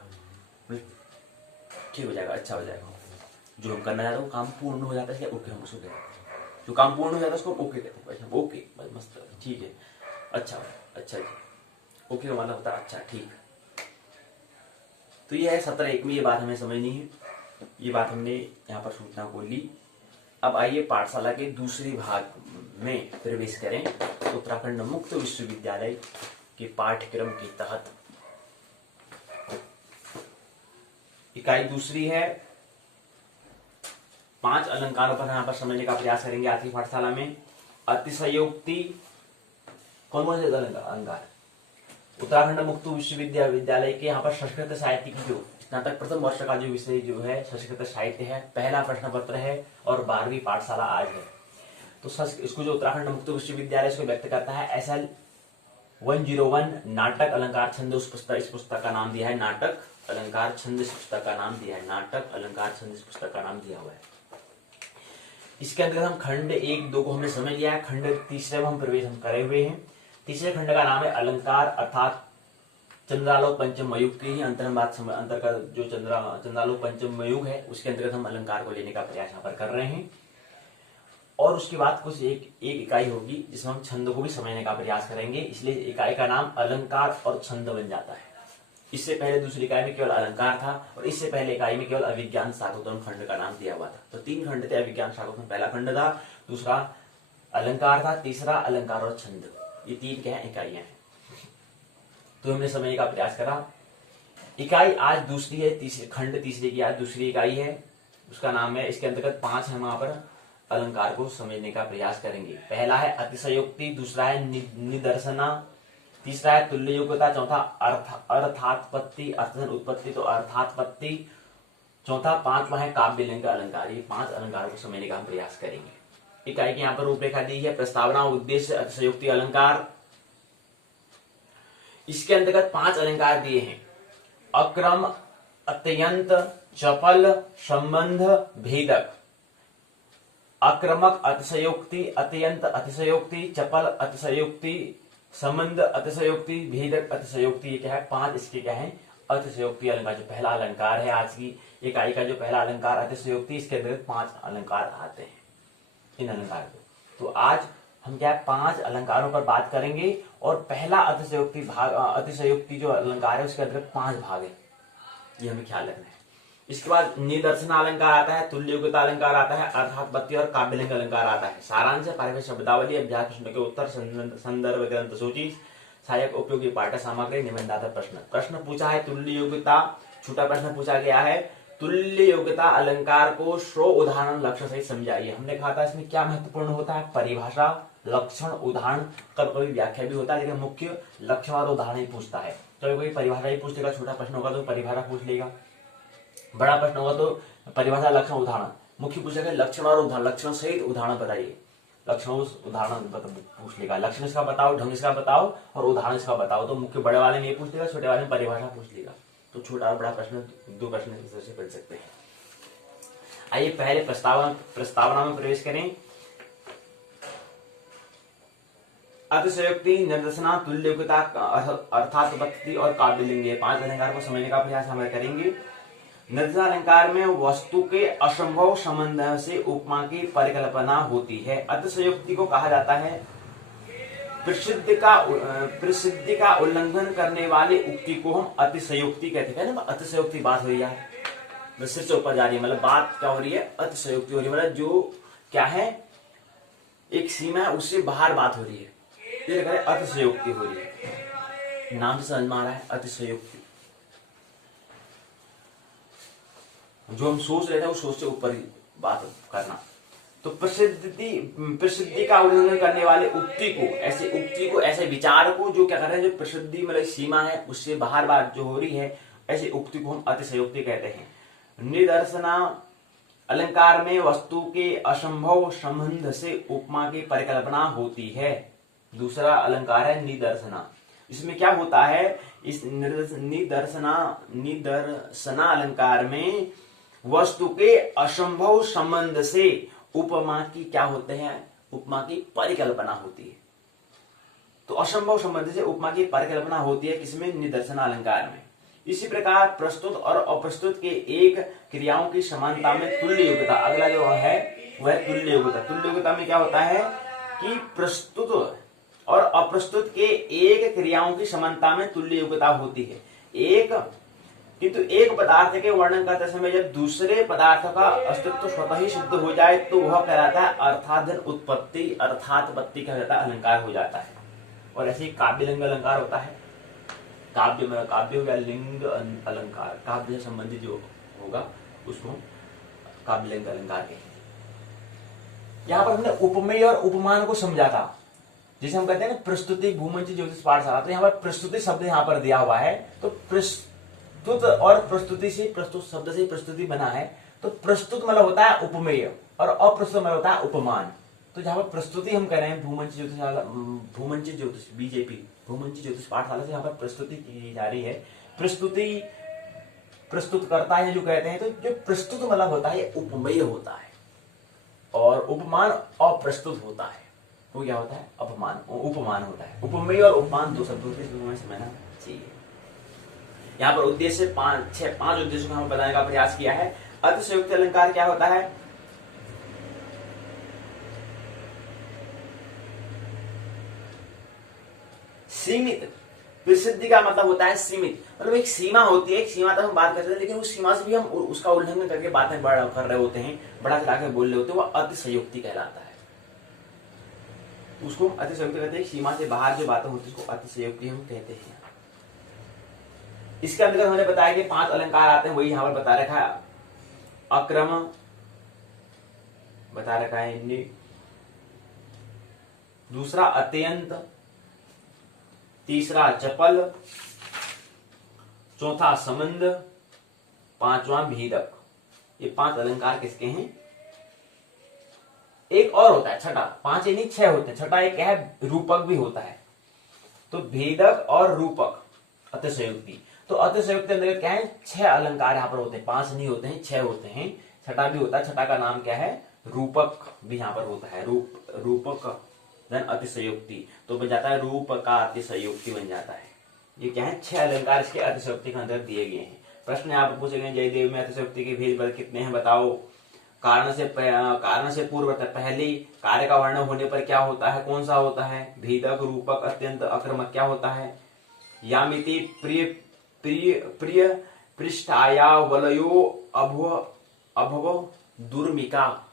ठीक हो जाएगा, अच्छा हो जाएगा। जो हम करना चाहते हैं वो काम पूर्ण हो जाता है, ओके हम उसको कहते हैं। जो काम पूर्ण हो जाता है उसको ओके कहते हैं। ओके बस मस्त, ठीक है, अच्छा जी, ओके वाला होता है अच्छा ठीक। तो ये है 17(1) में ये बात हमें समझनी है। ये बात हमने यहाँ पर सूचना को ली। अब आइए पाठशाला के दूसरी भाग में प्रवेश करें। उत्तराखंड मुक्त विश्वविद्यालय के पाठ्यक्रम के तहत इकाई दूसरी है। 5 अलंकारों पर यहाँ पर समझने का प्रयास करेंगे आज की पाठशाला में। अतिशयोक्ति, कौन से अलंकार? उत्तराखंड मुक्त विश्वविद्यालय के यहाँ पर संस्कृत साहित्य की जो स्नातक प्रथम वर्ष का जो विषय जो है संस्कृत साहित्य है, पहला प्रश्न पत्र है और 12वीं पाठशाला आज है। तो इसको जो उत्तराखंड मुक्त विश्वविद्यालय इसको व्यक्त करता है SL 101 नाटक अलंकार छंद। इस पुस्तक का नाम दिया है नाटक अलंकार छंद। इस पुस्तक का नाम दिया है नाटक अलंकार छंद। इस पुस्तक का नाम दिया हुआ है। इसके अंतर्गत हम खंड 1, 2 को हमने समझ लिया है। खंड तीसरे में हम प्रवेश करे हुए हैं। तीसरे खंड का नाम है अलंकार अर्थात चंद्रालोक पंचम युग के ही अंतर्गत जो चंद्रालोक पंचम युग है उसके अंतर्गत हम अलंकार को लेने का प्रयास यहाँ पर कर रहे हैं। और उसके बाद कुछ एक इकाई होगी जिसमें हम छंद को भी समझने का प्रयास करेंगे, इसलिए इकाई का नाम अलंकार और छंद बन जाता है। इससे पहले दूसरी इकाई में केवल अलंकार था और इससे पहले इकाई में केवल अभिज्ञान शाकुंतलम खंड का नाम दिया हुआ था। तो 3 खंड थे। अभिज्ञान शाकुंतलम पहला खंड था, दूसरा अलंकार था, तीसरा अलंकार और छंद। ये 3 क्या है इकाइयां हैं। तो हमने समझने का प्रयास करा। इकाई आज दूसरी है, खंड तीसरे की आज दूसरी इकाई है। उसका नाम है, इसके अंतर्गत 5 हम वहां पर अलंकार को समझने का प्रयास करेंगे। पहला है अतिशयोक्ति, दूसरा है निदर्शना, तीसरा है तुल्य योग्यता, चौथा अर्थात्पत्ति, अर्थजन उत्पत्ति तो अर्थात्पत्ति, चौथा 5वां है काव्यलिंग अलंकार। ये 5 अलंकारों को समझने का हम प्रयास करेंगे। इकाई की यहाँ पर रूपरेखा दी है। प्रस्तावना, उद्देश्य, अतिशयोक्ति अलंकार। इसके अंतर्गत 5 अलंकार दिए हैं। अक्रम, अत्यंत, चपल, संबंध, भेदक। आक्रमक अतिशयोक्ति, अत्यंत अतिशयोक्ति, चपल अतिशयोक्ति, संबंध अतिशयोक्ति, भेदक अतिशयोक्ति। ये क्या है? 5 इसके क्या है? अतिशयोक्ति अलंकार। जो पहला अलंकार है आज की इकाई का, जो पहला अलंकार अतिशयोक्ति, इसके अंदर 5 अलंकार आते हैं इन अलंकार को। तो आज हम क्या है 5 अलंकारों पर बात करेंगे और पहला अतिशयोक्ति जो अलंकार है उसके अंदर 5 भाग है, ये हमें ख्याल रखना है। इसके बाद निदर्शन अलंकार आता है, तुल्य योग्यता अलंकार आता है, अर्थात्पत्ति और काव्यलिंग अलंकार आता है। सारांश, पारिभाषिक शब्दावली, अभ्यास प्रश्न के उत्तर, संदर्भ ग्रंथ सूची, सहायक उपयोगी पाठ्य सामग्री, निबंधात्मक प्रश्न। प्रश्न पूछा है तुल्य योग्यता, छोटा प्रश्न पूछा गया है तुल्य योग्यता अलंकार को स्व उदाहरण लक्षण सहित समझाइए। हमने कहा था इसमें क्या महत्वपूर्ण होता है? परिभाषा, लक्षण, उदाहरण, कभी व्याख्या भी होता है, लेकिन मुख्य लक्षण और उदाहरण ही पूछता है। कभी कोई परिभाषा ही पूछ लेगा, छोटा प्रश्न होगा तो परिभाषा पूछ लेगा, बड़ा प्रश्न होगा तो परिभाषा, लक्षण, उदाहरण। मुख्य पूछेगा लक्षण और उदाहरण, लक्षण सहित उदाहरण बताइए। लक्षण उदाहरण पूछ लेगा, लक्षण इसका बताओ, ढंग इसका बताओ और उदाहरण इसका बताओ। तो मुख्य बड़े वाले में ये पूछ लेगा, छोटे वाले में परिभाषा पूछ लेगा। तो छोटा और बड़ा प्रश्न 2 प्रश्न इस तरह से कर सकते हैं। आइए पहले प्रस्तावना में प्रवेश करें। अतिशयोक्ति, निदर्शना, तुल्य योग्यता, अर्थात्पत्ति और काव्यलिंग, 5 अलंकार को समझने का प्रयास हम करेंगे। निदर्शन अलंकार में वस्तु के असंभव संबंध से उपमा की परिकल्पना होती है। अतिशयोक्ति को कहा जाता है प्रसिद्धि का उल्लंघन करने वाली उक्ति को हम अतिशयोक्ति कहते हैं ना। अतिशयोक्ति बात हो रही है, सिर से ऊपर जा रही है, मतलब बात क्या हो रही है? अतिशयोक्ति हो रही है, मतलब जो क्या है एक सीमा है उससे बाहर बात हो रही है, ये अतिशयोक्ति हो रही है। नाम से समझ में आ रहा है अतिशयोक्ति। जो हम सोच रहे थे वो सोच से ऊपर ही बात करना। तो प्रसिद्धि का उल्लंघन करने वाले उक्ति को, ऐसे विचार को जो क्या कर रहे हैं, जो प्रसिद्धि मतलब सीमा है उससे बाहर बात जो हो रही है, ऐसी उक्ति को हम अतिशयोक्ति कहते हैं। निदर्शना अलंकार में वस्तु के असंभव संबंध से उपमा की परिकल्पना होती है। दूसरा अलंकार है निदर्शना। इसमें क्या होता है? इस निदर्शना अलंकार में वस्तु के असंभव संबंध से उपमा की क्या होते हैं? उपमा की परिकल्पना होती है। तो असंभव संबंध से उपमा की परिकल्पना होती है किसमें? निदर्शन अलंकार में। इसी प्रकार प्रस्तुत और अप्रस्तुत के एक क्रियाओं की समानता में तुल्य योग्यता, अगला जो है वह तुल्य योग्यता। तुल्य योग्यता में क्या होता है कि प्रस्तुत और अप्रस्तुत के एक क्रियाओं की समानता में तुल्य योग्यता होती है। एक किंतु एक पदार्थ के वर्णन करते समय जब दूसरे पदार्थ का अस्तित्व स्वतः ही सिद्ध हो जाए तो वह कहलाता है अर्थाधन उत्पत्ति, अर्थात पत्ति कहलाता है, अलंकार हो जाता है। और ऐसे ही काव्य लिंग अलंकार होता है। काव्य में काव्य हो गया, लिंग अलंकार काव्य से संबंधित जो होगा उसको काव्य लिंग अलंकार कहेंगे। यहाँ पर हमने उपमेय और उपमान को समझा था। जैसे हम कहते हैं ना प्रस्तुति भूमंच ज्योतिष पाठशाला, तो यहाँ पर प्रस्तुति शब्द यहाँ पर दिया हुआ है, तो प्रस्तुत और प्रस्तुति से, प्रस्तुत शब्द से प्रस्तुति बना है, तो प्रस्तुत मतलब होता है उपमेय और अप्रस्तुत मतलब होता है उपमान। तो जहां पर प्रस्तुति हम कह रहे हैं भूमंच ज्योतिष बीजेपी भूमंच ज्योतिष पाठशाला से यहाँ पर प्रस्तुति की जा रही है। प्रस्तुति प्रस्तुत करता है जो कहते हैं, तो जो प्रस्तुत मतलब होता है उपमेय होता है और उपमान अप्रस्तुत होता है, वो क्या होता है अपमान उपमान होता है। उपमेय और उपमान दो शब्दों के समझना चाहिए। यहाँ पर उद्देश्य पांच उद्देश्यों को हम बताने का प्रयास किया है। अतिशयोक्ति अलंकार क्या होता है? सीमित। प्रसिद्धि का मतलब होता है सीमित, मतलब एक सीमा होती है, एक सीमा तक हम बात करते हैं, लेकिन उस सीमा से भी हम उसका उल्लंघन करके बातें कर रहे होते हैं, बड़ा चढ़ा के बोल रहे होते हैं, वह अतिशयोक्ति कहलाता है। उसको अतिशयोक्ति कहते हैं। सीमा से बाहर जो बातें होती है उसको अतिशयोक्ति हम कहते हैं। इसके अंतर्गत हमने बताया कि 5 अलंकार आते हैं, वही यहां पर बता रखा है। अक्रम बता रखा है इनने, दूसरा अत्यंत, तीसरा चपल, चौथा संबंध, पांचवा भेदक। ये 5 अलंकार किसके हैं? एक और होता है छठा, 5 नहीं 6 होते हैं, छठा एक है रूपक भी होता है। तो भेदक और रूपक अतिशयोक्ति। तो अतिशयोक्ति अंदर क्या है? 6 अलंकार यहाँ पर होते हैं, 5 नहीं होते हैं, 6 होते हैं। छठा भी होता है, छठा का नाम क्या है? रूपक भी यहाँ पर होता है। रूपक धन अतिशयोक्ति, तो बन जाता है रूप का अतिशयोक्ति बन जाता है। ये क्या है? 6 अलंकार इसके अतिशयोक्ति के अंदर दिए गए हैं। प्रश्न यहाँ पर पूछे गए जयदेव में अतिशयोक्ति के भेद बल कितने हैं बताओ। कारण से पूर्व पहले कार्य का वर्णन होने पर क्या होता है? कौन सा होता है? भेदक, रूपक, अत्यंत, अक्रमक क्या होता है? यामिति प्रिय प्रिय प्रिय पृष्ठाया वलयो अभव दुर्मिका।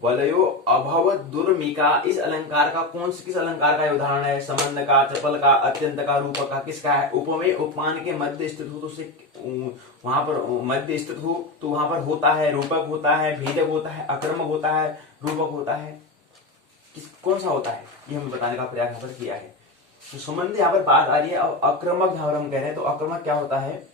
वलयो अभव दुर्मिका इस अलंकार का किस अलंकार का उदाहरण है? संबंध का, चपल का, अत्यंत का, रूपक का, किसका है? उपमेय उपमान के मध्य स्थित हो तो उसे वहां पर मध्य स्थित हो तो वहां पर होता है रूपक होता है, भेदक होता है, अक्रमक होता है, रूपक होता है। कौन सा होता है ये हमें बताने का प्रयास यहाँ पर किया है। तो संबंध यहाँ पर बात आ रही है। अब अक्रमक यहाँ पर हम कह रहे हैं, तो अक्रमक क्या होता है?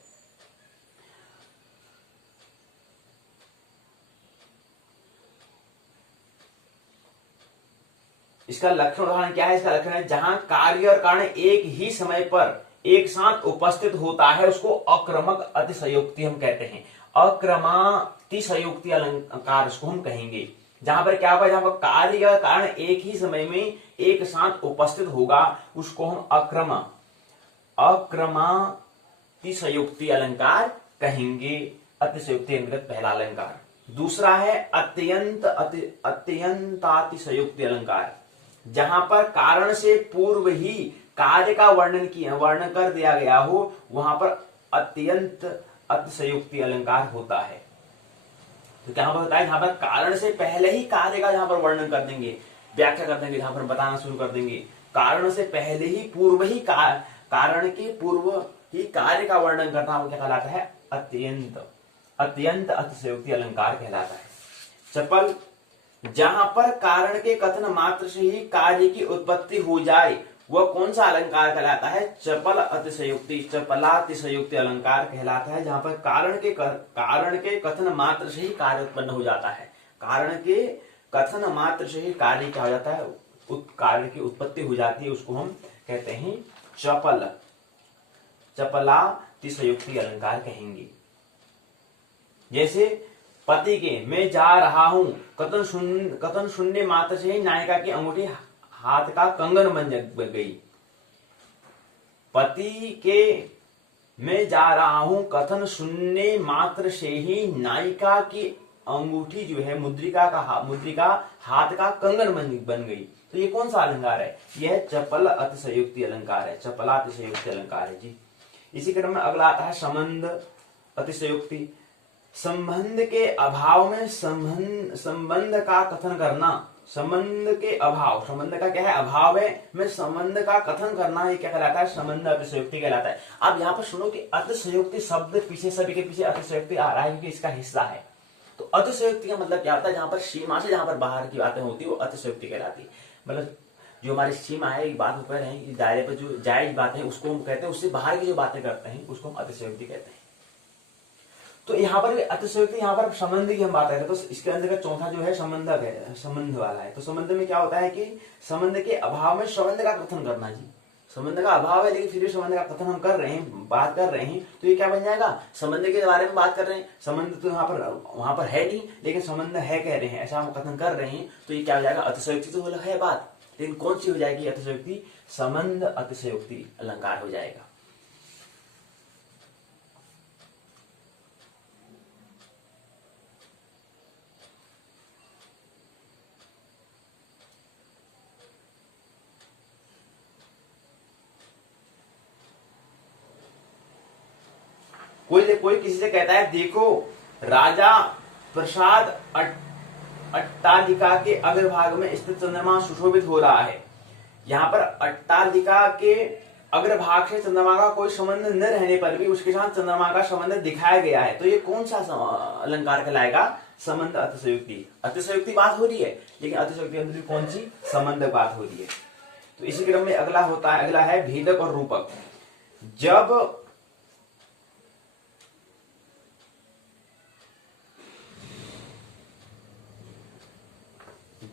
इसका लक्षण उदाहरण क्या है? इसका लक्षण है जहां कार्य और कारण एक ही समय पर एक साथ उपस्थित होता है, उसको अक्रमक अतिशयोक्ति हम कहते हैं। अक्रमातिशयोक्ति अलंकार उसको हम कहेंगे। जहां पर क्या होगा? जहां पर कार्य और कारण एक ही समय में एक साथ उपस्थित होगा, उसको हम अक्रमातिशयोक्ति अलंकार कहेंगे। अतिशयोक्ति अंतर्गत पहला अलंकार। दूसरा है अत्यंतातिशयोक्ति अलंकार, जहां पर कारण से पूर्व ही कार्य का वर्णन कर दिया गया हो, वहां पर अत्यंत अतिशयोक्ति अलंकार होता है। तो क्या होता है? जहां पर कारण से पहले ही कार्य का जहां पर वर्णन कर देंगे, व्याख्या कर देंगे, जहां पर बताना शुरू कर देंगे, कारण से पहले ही पूर्व ही कारण के पूर्व ही कार्य का वर्णन करना, वो क्या कहलाता है? अत्यंत अतिशयोक्ति अलंकार कहलाता है। चपल, जहां पर कारण के कथन मात्र से ही कार्य की उत्पत्ति हो जाए, वह कौन सा अलंकार कहलाता है? चपल अतिशयोक्ति, चपलातिशयोक्ति अलंकार कहलाता है। जहां पर कारण के कथन मात्र से ही कार्य उत्पन्न हो जाता है। कारण के कथन मात्र से ही कार्य क्या हो जाता है? कार्य की उत्पत्ति हो जाती है, उसको हम कहते हैं चपलातिशयोक्ति अलंकार कहेंगे। जैसे पति के मैं जा रहा हूं कथन शून्य मात्र से ही नायिका की अंगूठी हाथ का कंगन बन गई। पति के मैं जा रहा हूं कथन शून्य मात्र से ही नायिका की अंगूठी जो है मुद्रिका हाथ का कंगन बन गई। तो ये कौन सा अलंकार है? यह चपल अतिशयोक्ति अलंकार है, चपलातिशयोक्ति अलंकार है जी। इसी क्रम में अगला आता है संबंध अतिशयोक्ति। संबंध के अभाव में संबंध का कथन करना। संबंध के अभाव, संबंध का क्या है, अभाव है, में संबंध का कथन करना, ये क्या कहलाता है, संबंध अतिशयोक्ति कहलाता है। अब यहाँ पर सुनो कि अतिशयोक्ति शब्द पीछे, सभी के पीछे अतिशयोक्ति आ रहा है क्योंकि इसका हिस्सा है। तो अतिशयोक्ति का मतलब क्या होता है, जहां पर सीमा से जहां पर बाहर की बातें होती है वो अतिशयोक्ति कहलाती है। मतलब जो हमारी सीमा है, एक बात ऊपर है कि दायरे पर जो जायज बातें हैं उसको हम कहते हैं, उससे बाहर की जो बातें करते हैं उसको हम अतिशयोक्ति कहते हैं। तो यहाँ पर अतिशयोक्ति, यहाँ पर संबंध की हम बात करें तो इसके अंदर का चौथा जो है संबंधक है, संबंध वाला है। तो संबंध में क्या होता है कि संबंध के अभाव में संबंध का कथन करना जी। संबंध का अभाव है लेकिन फिर भी संबंध का कथन हम कर रहे हैं, बात कर रहे हैं, तो ये क्या बन जाएगा, संबंध के बारे में बात कर रहे हैं। संबंध तो यहाँ पर वहां पर है नहीं लेकिन संबंध है कह रहे हैं, ऐसा हम कथन कर रहे हैं, तो ये क्या हो जाएगा, अतिशयोक्ति तो है बात, लेकिन कौन सी हो जाएगी अतिशयोक्ति, संबंध अतिशयोक्ति अलंकार हो जाएगा। कोई किसी से कहता है देखो राजा प्रसाद अट्टालिका के अग्रभाग में स्थित चंद्रमा सुशोभित हो रहा है। यहाँ पर अट्टालिका के अग्रभाग से चंद्रमा का कोई संबंध न रहने पर भी उसके साथ चंद्रमा का संबंध दिखाया गया है, तो ये कौन सा अलंकार कहलाएगा, संबंध अतिशयोक्ति। अतिशयोक्ति बात हो रही है लेकिन अतिशयोक्ति अंदर कौन सी, संबंध बात हो रही है। तो इसी क्रम में अगला है भेदक और रूपक।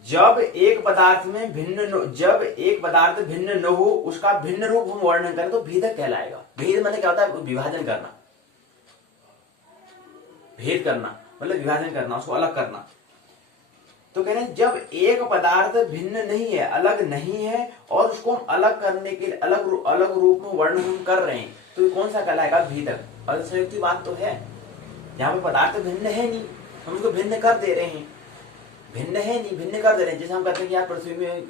जब एक पदार्थ भिन्न न हो उसका भिन्न रूप हम वर्णन करें तो भेदक कहलाएगा। भेद मतलब क्या होता है, विभाजन करना, भेद करना मतलब विभाजन करना, उसको अलग करना। तो कह रहे हैं जब एक पदार्थ भिन्न नहीं है, अलग नहीं है और उसको हम अलग करने के लिए अलग रूप में वर्णन हम कर रहे हैं, तो ये कौन सा कहलाएगा, भेदक। अतिशयोक्ति बात तो है, यहाँ पे पदार्थ भिन्न है नहीं, हम उसको भिन्न कर दे रहे हैं, भिन्न है नहीं, भिन्न कर दे रहे हैं। जैसे हम कहते हैं कि यार पृथ्वी में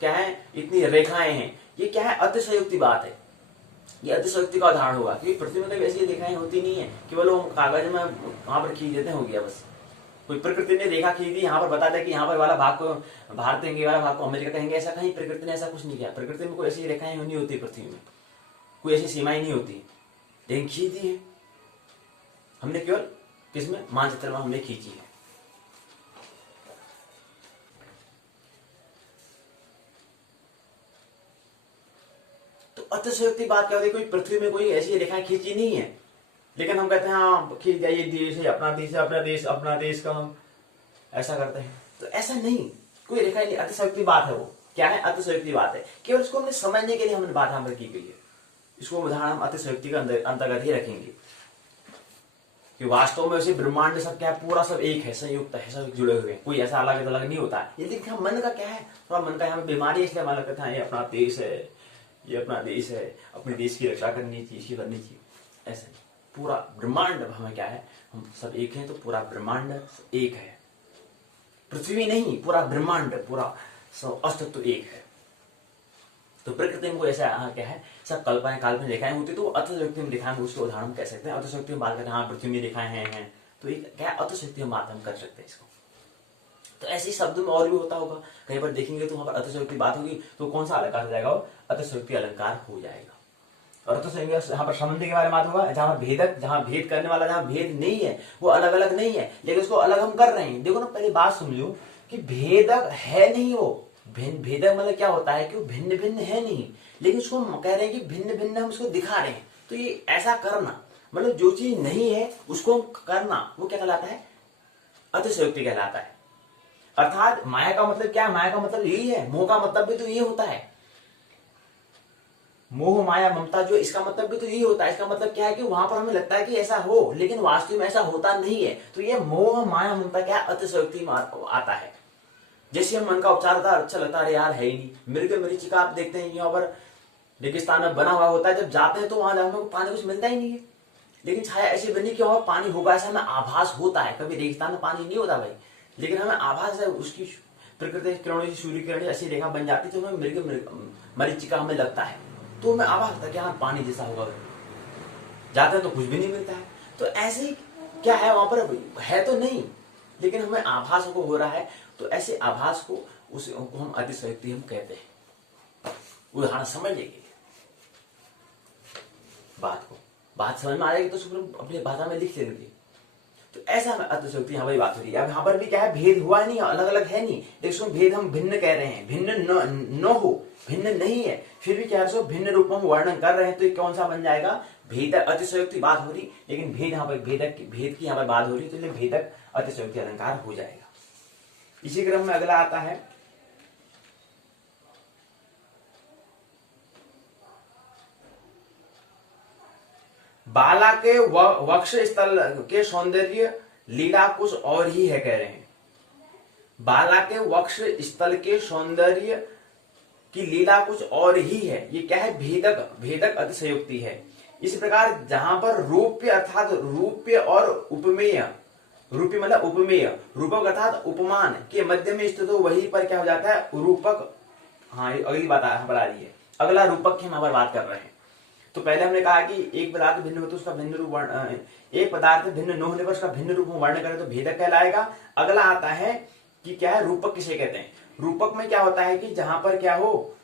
क्या है, इतनी रेखाएं हैं, ये क्या है, अतिशयोक्ति बात है, ये अतिशयोक्ति का उदाहरण होगा क्योंकि पृथ्वी में तो ऐसी रेखाएं होती नहीं है, केवल वो कागज में वहां पर खींच देते, हो गया बस। कोई प्रकृति ने रेखा खींच दी, यहाँ पर बता दें कि यहाँ पर वाला भाग को भारत कहेंगे, वाला भाग को अमेरिका कहेंगे, ऐसा कहीं प्रकृति ने ऐसा कुछ नहीं किया। प्रकृति में कोई ऐसी रेखाएं नहीं होती, पृथ्वी में कोई ऐसी सीमाएं नहीं होती, लेकिन खींच दी है हमने, केवल किसमें, मानचित्र में हमने खींची है। अतिशयोक्ति बात क्या होती है, कोई पृथ्वी में कोई ऐसी रेखाएं खींची नहीं है लेकिन हम कहते हैं हाँ खींच जाइए, देश है अपना देश है, अपना देश का हम ऐसा करते हैं, तो ऐसा नहीं, कोई रेखा नहीं, अतिशयोक्ति बात है। वो क्या है, अतिशयोक्ति बात है, केवल इसको हमने समझने के लिए हमने बात यहाँ पर की गई है। इसको उदाहरण हम अतिशयोक्ति का अंतर्गत ही रखेंगे कि वास्तव में वैसे ब्रह्मांड सब क्या है, पूरा सब एक है, संयुक्त है, सब जुड़े हुए हैं, कोई ऐसा अलग नहीं होता है। ये देखिए मन का क्या है, थोड़ा मन का यहाँ पे बीमारी है, इसलिए हमारा कहते हैं ये अपना देश है, ये अपना देश है, अपने देश की रक्षा करनी चाहिए, इसकी करनी चाहिए, ऐसे पूरा ब्रह्मांड हमें क्या है, हम सब एक हैं, तो पूरा ब्रह्मांड एक है, पृथ्वी नहीं, पूरा ब्रह्मांड, पूरा अस्तित्व एक है। तो प्रकृति में कोई ऐसा क्या है, सब कल्पनाएं काल्पनिक रेखाएं होती, तो अतिशयोक्ति में रेखाएं, उसके उदाहरण कह सकते हैं। अतिशयोक्ति में बात करते हैं हाँ पृथ्वी में रेखाएं हैं, तो एक क्या अतिशयोक्ति में बात हम कर सकते हैं इसको। तो ऐसे शब्द में और भी होता होगा, कहीं पर देखेंगे तो वहां पर अतिशयोक्ति बात होगी, तो कौन सा अलंकार हो जाएगा, वो अतिशयोक्ति अलंकार हो जाएगा। और अतिशयोक्ति यहाँ पर संबंध के बारे में बात होगा, जहां भेदक, जहां भेद करने वाला, जहां भेद नहीं है, वो अलग अलग नहीं है, लेकिन उसको अलग हम कर रहे हैं। देखो ना, पहले बात सुन लो कि भेदक है नहीं, वो भेदक मतलब क्या होता है कि वो भिन्न भिन्न है नहीं, लेकिन उसको हम कह रहे हैं कि भिन्न भिन्न हम उसको दिखा रहे हैं। तो ये ऐसा करना मतलब जो चीज नहीं है उसको करना, वो क्या कहलाता है, अतिशयोक्ति कहलाता है। अर्थात माया का मतलब क्या है, माया का मतलब यही है, मोह का मतलब भी तो ये होता है, मोह माया ममता जो, इसका मतलब भी तो यही होता है। इसका मतलब क्या है कि वहां पर हमें लगता है कि ऐसा हो, लेकिन वास्तव में ऐसा होता नहीं है। तो ये मोह माया ममता क्या अतिशयोक्ति में आता है। जैसे हम मन का उपचार होता है, अच्छा लगता है यार है ही नहीं, मृग मरीचिका आप देखते हैं यहाँ पर रेगिस्तान में बना हुआ होता है, जब जाते हैं तो वहां जाने को पानी कुछ मिलता ही नहीं है, लेकिन छाया ऐसी बनी कि वहां पानी होगा ऐसा हमें आभास होता है। कभी रेगिस्तान में पानी नहीं होता भाई, लेकिन हमें आभास है, उसकी प्रकृति किरणों, सूर्य किरणें ऐसी रेखा बन जाती है, तो हमें मरीचिका हमें लगता है, तो हमें आभास होता है कि हाँ पानी जैसा होगा। जाते हैं तो कुछ भी नहीं मिलता है। तो ऐसे ही क्या है वहां पर, है तो नहीं लेकिन हमें आभास को हो रहा है, तो ऐसे आभास को उसको हम अतिशयोक्ति हम कहते हैं। उदाहरण समझने के लिए बात समझ में आ जाएगी तो उसको अपनी भाषा में लिख लेंगे। तो ऐसा हमें अतिशयोक्ति यहाँ पर बात हो रही है। अब यहाँ पर भी क्या है, भेद हुआ नहीं, अलग अलग है नहीं, लेकिन उसमें भेद हम भिन्न कह रहे हैं, भिन्न न हो, भिन्न नहीं है, फिर भी क्या है भिन्न रूप में हम वर्णन कर रहे हैं, तो ये कौन सा बन जाएगा, भेदक। अतिशयोक्ति बात हो रही लेकिन भेद यहाँ पर भेद की यहाँ पर बात हो रही, तो इसलिए भेदक अतिशयोक्ति अलंकार हो जाएगा। इसी क्रम में अगला आता है बाला के वक्ष स्थल के सौंदर्य लीला कुछ और ही है, कह रहे हैं। बाला के वक्ष स्थल के सौंदर्य की लीला कुछ और ही है, ये क्या है, भेदक अतिशयोक्ति है। इस प्रकार जहां पर रूप्य अर्थात रूप्य और उपमेय, रूप्य मतलब उपमेय, रूपक अर्थात उपमान के मध्य में स्थित हो, वहीं पर क्या हो जाता है, रूपक। हाँ, अगली बात यहाँ पर आ रही है, अगला रूपक की हम यहाँ पर बात कर रहे हैं। तो पहले हमने कहा कि एक पदार्थ भिन्न हो तो उसका भिन्न रूप, एक पदार्थ भिन्न न होने पर उसका भिन्न रूप में वर्ण करें तो भेदक कहलाएगा। अगला आता है कि क्या है, रूपक किसे कहते हैं। रूपक में क्या होता है कि जहां पर क्या हो,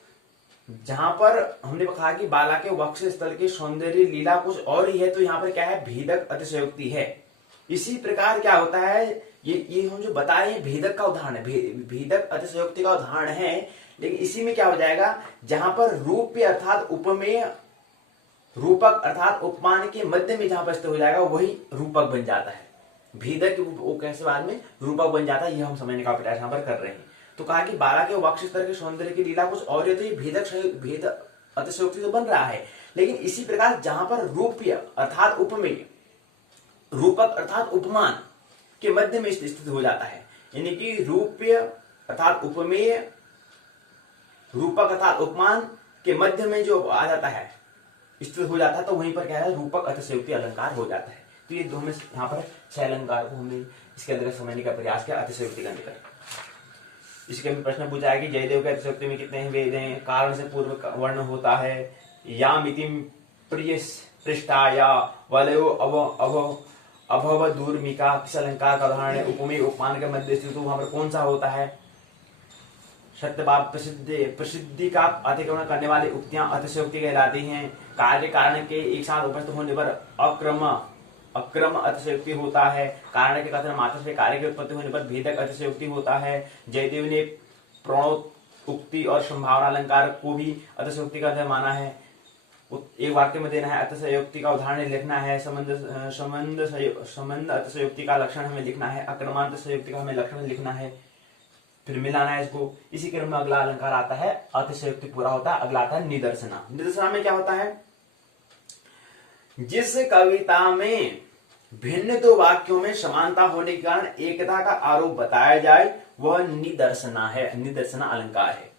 जहां पर हमने कहा कि बाला के वक्ष स्थल की सौंदर्य लीला कुछ और ही है, तो यहाँ पर क्या है, भेदक अतिशयोक्ति है। इसी प्रकार क्या होता है, ये हम जो बता रहे हैं भेदक का उदाहरण है, भेदक अतिशयोक्ति का उदाहरण है, लेकिन इसी में क्या हो जाएगा, जहां पर रूप्य अर्थात उपमेय, रूपक अर्थात उपमान के मध्य में जहां पर स्थित हो जाएगा वही रूपक बन जाता है। भेदक वो कैसे बाद में रूपक बन जाता है, ये हम समझने का प्रयास यहाँ पर कर रहे हैं। तो कहा कि बाला के वक्ष स्तर के सौंदर्य की लीला कुछ और है, तो ये भेद अतिशयोक्ति तो बन रहा है। लेकिन इसी प्रकार जहां पर रूप्य अर्थात उपमेय, रूपक अर्थात उपमान के मध्य में स्थित हो जाता है, यानी कि रूप्य अर्थात उपमेय, रूपक अर्थात उपमान के मध्य में जो आ जाता है, स्थित हो जाता है, तो वहीं पर क्या है, रूपक अतिशयोक्ति अलंकार हो जाता है। तो ये दो में यहाँ पर 6 अलंकार को हमने इसके अंदर समझने का प्रयास किया अतिशयोक्ति का अंतर। इसके में प्रश्न पूछा है कि जयदेव के अतिशयोक्ति में कितने वेद हैं, कारण से पूर्व वर्ण होता है, या मितिम प्रिय पृष्ठा या वलयो अभव दूर्मिका किस अलंकार का उदाहरण है, उपमेय उपमान के मध्य स्थित, वहां पर कौन सा होता है, सत्यभाव प्रसिद्धि का अतिक्रमण करने वाली उक्तियां अतिशयोक्ति कहलाती हैं। कार्य कारण के एक साथ उपस्थित होने पर अक्रम अतिशयोक्ति होता है। कारण के कथन मात्र से कार्य की उत्पत्ति होने पर भेदक अतिशयोक्ति होता है। जयदेव ने प्रणोक्ति और संभावना अलंकार को भी अतिशयोक्ति का अध्ययन माना है। एक वाक्य में देना है, अतिशयोक्ति का उदाहरण लिखना है, संबंध अतिशयोक्ति का लक्षण हमें लिखना है, अक्रमांत अतिशयोक्ति का हमें लक्षण लिखना है, फिर मिलाना है इसको। इसी क्रम में अगला अलंकार आता है, अतिशयोक्ति पूरा होता है, अगला आता है निदर्शना। निदर्शना में क्या होता है, जिस कविता में भिन्न दो वाक्यों में समानता होने के कारण एकता का आरोप बताया जाए वह निदर्शना है, निदर्शना अलंकार है।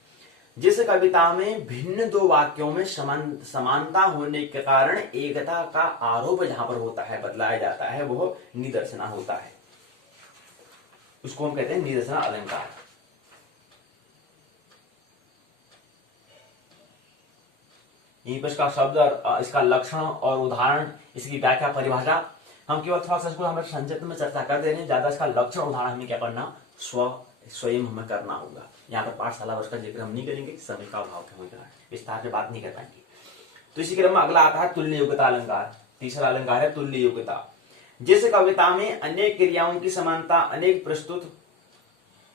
जिस कविता में भिन्न दो वाक्यों में समानता होने के कारण एकता का आरोप जहां पर होता है, बतलाया जाता है, वह निदर्शना होता है, उसको हम कहते हैं निदर्शना अलंकार। यहीं पर इसका शब्द और इसका लक्षण और उदाहरण, इसकी व्याख्या परिभाषा हम केवल थोड़ा सा इसको हम संक्षिप्त में चर्चा कर दे रहे हैं, ज्यादा इसका लक्षण उदाहरण हमें क्या करना, स्वयं हमें करना होगा। यहाँ पर पाठशाला वर्ष का जिक्र हम नहीं करेंगे, समय का अभाव के कारण विस्तार से बात नहीं कर पाएंगे। तो इसी क्रम में अगला आता है तुल्य योग्यता अलंकार। तीसरा अलंकार है तुल्य योग्यता। जिस कविता में अनेक क्रियाओं की समानता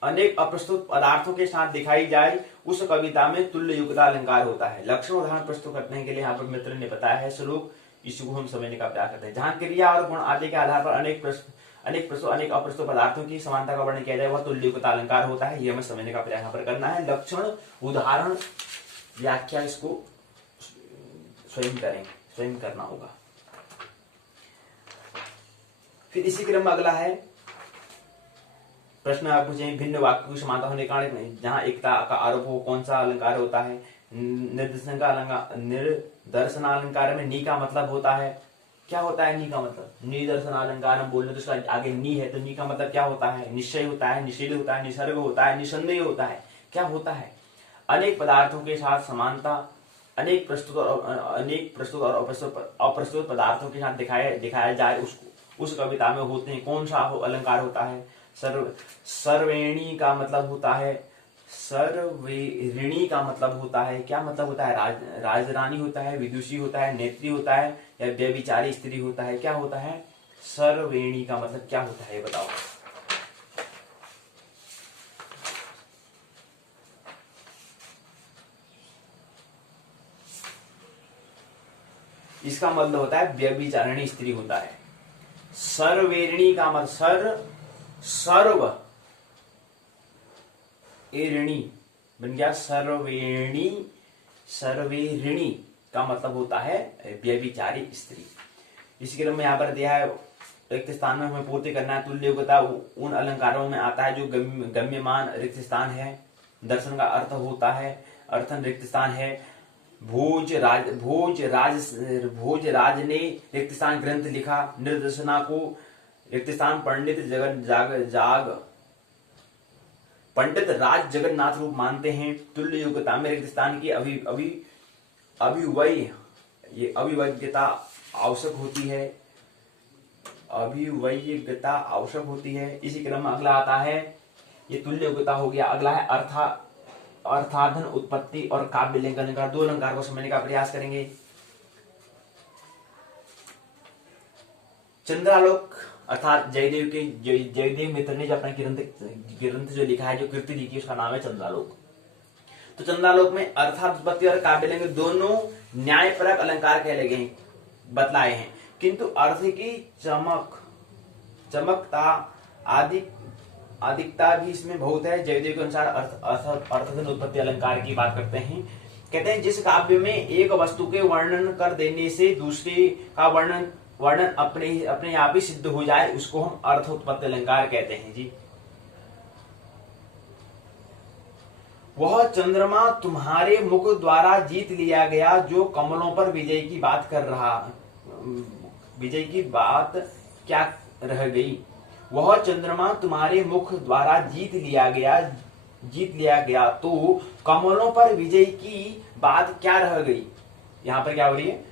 अनेक अप्रस्तुत पदार्थों के साथ दिखाई जाए उस कविता में तुल्य योग्यता अलंकार होता है। लक्षण उदाहरण प्रस्तुत करने के लिए यहाँ पर मित्र ने बताया है श्लोक, इसको हम समझने का प्रयास करते हैं। जहां क्रिया और गुण आदि के आधार पर अनेक अप्रस्तुत पदार्थों की समानता का वर्णन किया जाए वह तुल्य योग्यता अलंकार होता है। ये हमें समझने का प्रयास यहाँ पर करना है। लक्षण उदाहरण व्याख्या इसको स्वयं करेंगे, स्वयं करना होगा। फिर इसी क्रम में अगला है प्रश्न आप पूछे, भिन्न वाक्यों की समानता होने के कारण जहां एकता का आरोप हो कौन सा अलंकार होता है। निदर्शन अलंकार में नी का मतलब होता है, क्या होता है नी का मतलब, निदर्शन अलंकार हम बोल रहे तो इसका आगे नी है, तो नी का मतलब क्या होता है, निश्चय होता है, निषेध होता है, निसर्ग होता है, निसंदेह होता है। क्या होता है, अनेक पदार्थों के साथ समानता, अनेक प्रस्तुत और अप्रस्तुत पदार्थों के साथ दिखाया जाए उस कविता में होते हैं। कौन सा अलंकार होता है? सर्वेणी का मतलब होता है, सर्वेरिणी का मतलब होता है, क्या मतलब होता है? राजरानी होता है, विदुषी होता है, नेत्री होता है, या व्यभिचारी स्त्री होता है? क्या होता है? सर्वेणी का मतलब क्या होता है, बताओ। इसका मतलब होता है व्यभिचारिणी स्त्री होता है। सर्वेरिणी का मतलब सर्व एरिणी बन गया सर्वेणी। सर्वेरिणी का मतलब होता है व्यभिचारी स्त्री। इसी क्रम में यहाँ पर दिया है रिक्त स्थान में हमें पूर्ति करना है। तुल्य योग्यता उन अलंकारों में आता है जो गम्यमान रिक्त स्थान है। दर्शन का अर्थ होता है, अर्थन रिक्त स्थान है। भोजराज ने रिक्त स्थान ग्रंथ लिखा। निर्देशना को रिक्त स्थान पंडित राज जगन्नाथ रूप मानते हैं। तुल्य योग्यता में रिक्त स्थान की अभिवय्यता आवश्यक होती है। अभिवय्यता आवश्यक होती है। इसी क्रम में अगला आता है, ये तुल्य योग्यता हो गया। अगला है अर्थाधन उत्पत्ति और काव्य लिंग अलंकार। दो अलंकार को समझने का प्रयास करेंगे। चंद्रालोक अर्थात जयदेव मित्र ने जो अपना ग्रंथ जो लिखा है, जो कृति लिखी, उसका नाम है चंद्रालोक। तो चंद्रालोक में अर्थात उत्पत्ति और काव्य लिंग दोनों न्यायपरक अलंकार कहले गए बतलाए हैं, किंतु अर्थ की चमकता अधिकता भी इसमें बहुत है। जयदेव के अनुसार अर्थाधन उत्पत्ति अलंकार की बात करते हैं। कहते हैं जिस काव्य में एक वस्तु के वर्णन कर देने से दूसरे का वर्णन अपने आप ही सिद्ध हो जाए, उसको हम अर्थोत्पत्ति अलंकार कहते हैं जी। वह चंद्रमा तुम्हारे मुख द्वारा जीत लिया गया जो कमलों पर विजय की बात कर रहा। विजय की बात क्या रह गई? वह चंद्रमा तुम्हारे मुख द्वारा जीत लिया गया तो कमलों पर विजय की बात क्या रह गई? यहाँ पर क्या हो रही है?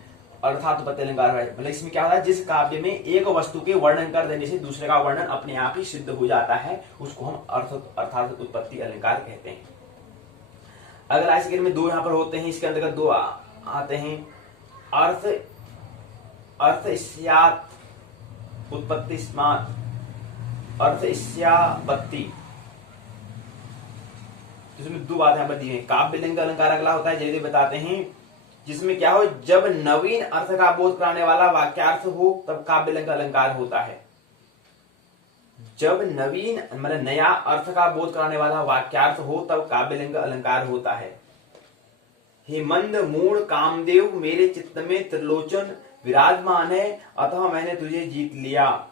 अर्थात्पत्ति अलंकार है। मतलब इसमें क्या होता है, जिस काव्य में एक वस्तु के वर्णन कर देने से दूसरे का वर्णन अपने आप ही सिद्ध हो जाता है, उसको हम अर्थात उत्पत्ति अलंकार कहते हैं। अगला इसके में दो यहाँ पर होते हैं, इसके अंतर्गत दो आते हैं। अर्थ स्यात् उत्पत्ति स्मात् अर्थ स्याबत्ति। इसमें दो बात यहाँ पर दी है। काव्य लिंग अलंकार अगला होता है, जयदेव बताते हैं, जिसमें क्या हो, जब नवीन अर्थ का बोध कराने वाला वाक्यार्थ हो तब काव्य लिंग अलंकार होता है। जब नवीन मतलब नया अर्थ का बोध कराने वाला वाक्यार्थ हो तब काव्य लिंग अलंकार होता है। हे मंद मूढ़ कामदेव, मेरे चित्त में त्रिलोचन विराजमान है, अतः मैंने तुझे जीत लिया।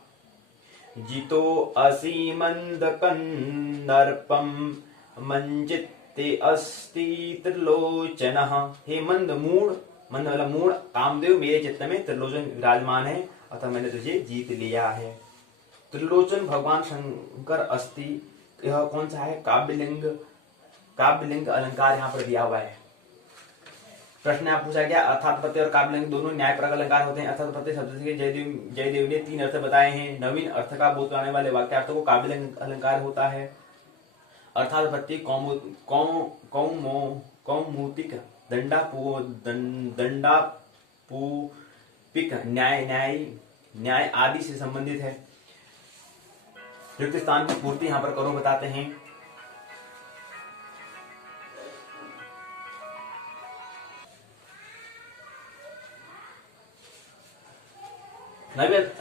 जीतो असि मंद कंदर्पम मंचित्ते अस्ति त्रिलोचनः। हे मंद मूढ़, मंद मतलब मूढ़, कामदेव, मेरे चित्त में त्रिलोचन विराजमान है, अतः मैंने तुझे जीत लिया है। त्रिलोचन भगवान शंकर अस्ति, यह कौन सा है? काव्यलिंग अलंकार यहाँ पर दिया हुआ है। प्रश्न यहाँ पूछा गया, अर्थात्पत्ति और काव्यलिंग दोनों न्यायपरक अलंकार होते हैं। अर्थात्पत्ति शब्द से जयदेव ने तीन अर्थ बताए हैं। नवीन अर्थ का बोध कराने वाले वाक्यार्थों को काव्यलिंग अलंकार होता है। अर्थात्पत्ति कौमुतिक दंडापूपिक न्याय आदि से संबंधित है। रिक्त स्थान की पूर्ति यहाँ पर करो बताते हैं।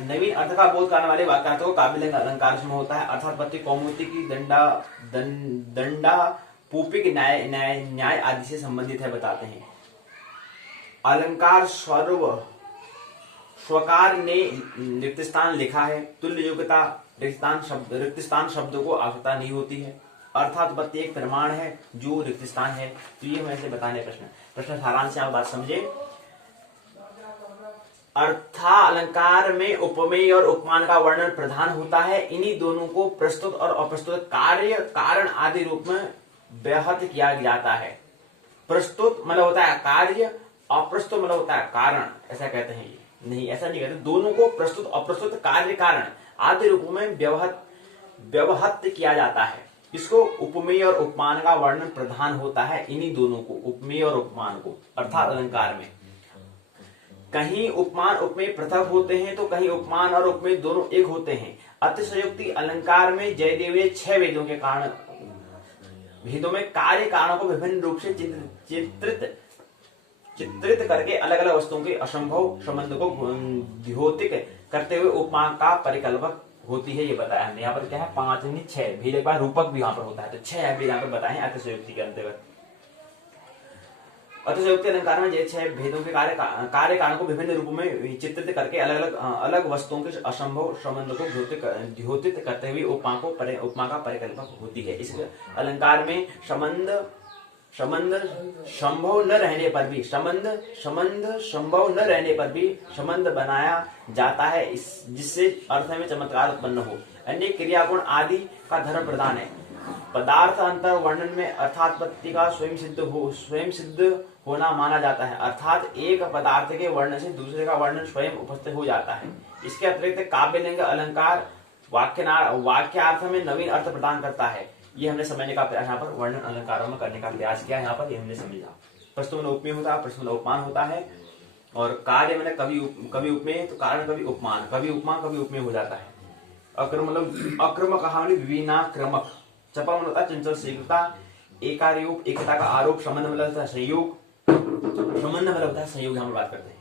नवीन अर्थ का बोध करने वाले वाक्यार्थों को काव्यलिंग अलंकार में होता है। अर्थात्पत्ति कौमुदी की दंडापूपिक न्याय आदि से संबंधित है बताते हैं। अलंकार स्वकार ने रिक्त स्थान लिखा है। तुल्य योग्यता रिक्त स्थान शब्द को आवश्यकता नहीं होती है। अर्थात्पत्ति एक प्रमाण है जो रिक्त स्थान है। तो ये मैं से बताने प्रश्न सारांश से आप बात समझे। अर्था अलंकार में उपमेय और उपमान का वर्णन प्रधान होता है। इन्हीं दोनों को प्रस्तुत और अप्रस्तुत कार्य कारण आदि रूप में व्याहत किया जाता है। प्रस्तुत मतलब होता है कार्य अप्रस्तुत मतलब होता है कारण, ऐसा कहते हैं ये, नहीं ऐसा नहीं कहते, दोनों को प्रस्तुत अप्रस्तुत कार्य कारण आदि रूपों में व्यवहत किया जाता है। इसको उपमेय और उपमान का वर्णन प्रधान होता है इन्हीं दोनों को, उपमेय और उपमान को, अर्थात अलंकार में कहीं उपमान उपमेय पृथक होते हैं तो कहीं उपमान और उपमेय दोनों एक होते हैं। अतिशयोक्ति अलंकार में जयदेव 6 वेदों के कारण भेदों में कार्य कारणों को विभिन्न रूप से चित्रित करके अलग अलग वस्तुओं के असंभव संबंध को द्योतिक करते हुए उपमा का परिकल्पक होती है, ये बताया हमने। यहाँ पर क्या है 5 नहीं 6 भेद, एक बार रूपक भी यहाँ पर होता है, तो 6 भेद यहाँ पर बताए हैं अतिशयोक्ति के अंतर्गत। अतिशयोक्ति अलंकार में ये 6 भेदों के कार्य कारण को विभिन्न रूपों में चित्रित करके अलग वस्तुओं के असंभव संबंध को द्योतित करते हुए उपमा का परिकल्पक होती है। इस अलंकार में संबंध संभव न रहने पर भी संबंध बनाया जाता है, जिससे अर्थ में चमत्कार उत्पन्न हो। अन्य क्रिया गुण आदि का धर्म प्रधान है। पदार्थ अंतर वर्णन में अर्थात्पत्ति का स्वयं सिद्ध होना माना जाता है, अर्थात एक पदार्थ के वर्णन से दूसरे का वर्णन स्वयं उपस्थित हो जाता है। इसके अतिरिक्त काव्यलिंग अलंकार वाक्यार्थ में नवीन अर्थ प्रदान करता है। ये हमने समझने का प्रयास यहाँ पर वर्णन अलंकारों में करने का प्रयास किया। यहाँ पर ये हमने समझा प्रस्तुत में उपमेय होता है, प्रस्तुत में उपमान होता है, और कार्य मैंने कभी उपमेय तो कारण कभी उपमान, कभी उपमान कभी उपमेय हो जाता है। अक्रम कहानी विनाक्रमक, चपल मतलब होता है चंचल शीघ्रता, एकारोप एकता का आरोप, संबंध मतलब होता है संयोग, संबंध मतलब होता है संयोग, हम बात करते हैं।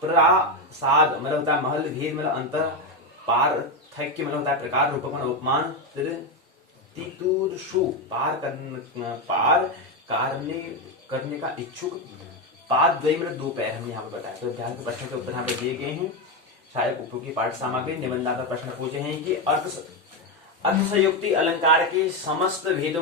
प्रसाद मतलब होता है महल, भेद मतलब अंतर, पार्थक्य मतलब होता है प्रकार, रूपक मतलब उपमान, तितुर्षु पार करने का इच्छुक, पाद द्वय मतलब 2 पैर, हमने यहाँ पर बताया। तो अध्याय के प्रश्न के उत्तर यहाँ पर दिए गए हैं। शायद उपयोगी पाठ सामग्री निबंधात्मक का प्रश्न पूछे हैं कि अतिशयोक्ति अलंकार के समस्त भेद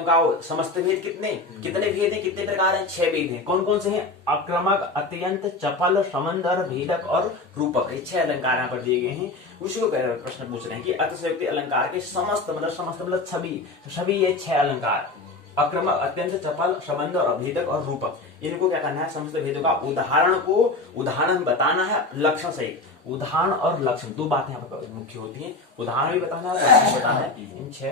कितने भेद हैं, कितने प्रकार हैं? 6 भेद हैं। कौन कौन से हैं? आक्रमक, अत्यंत, चपल, संबंध, भेदक और रूपक, ये 6 अलंकार यहाँ पर दिए गए हैं। उसी को प्रश्न पूछ रहे हैं कि अतिशयोक्ति अलंकार के समस्त मतलब सभी ये 6 अलंकार, अक्रमक, अत्यंत, चपल, संबंध और भेदक और रूपक, इनको क्या करना है? समस्त भेदों का उदाहरण बताना है लक्षण सहित। उदाहरण और लक्षण 2 बातें यहाँ पर मुख्य होती हैं, उदाहरण भी बताना है, लक्षण बताना है। इन 6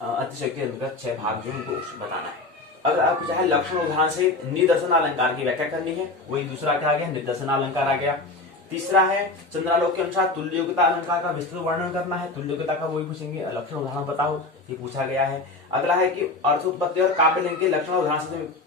अतिशयोक्ति अंतर्गत 6 भाग जो उनको बताना है। अगर आप चाहे लक्षण उदाहरण से निदर्शन अलंकार की व्याख्या करनी है, वही दूसरा क्या आ गया? निदर्शन अलंकार आ गया। तीसरा है चंद्रालोक के अनुसार तुल्योग्यता अलंकार का विस्तृत वर्णन करना है, तुल्योग्यता का वही पूछेंगे, लक्षण उदाहरण बताओ, ये पूछा गया है। अगला है कि अर्थोत्पत्ति और काव्यलिंग के लक्षण उदाहरण से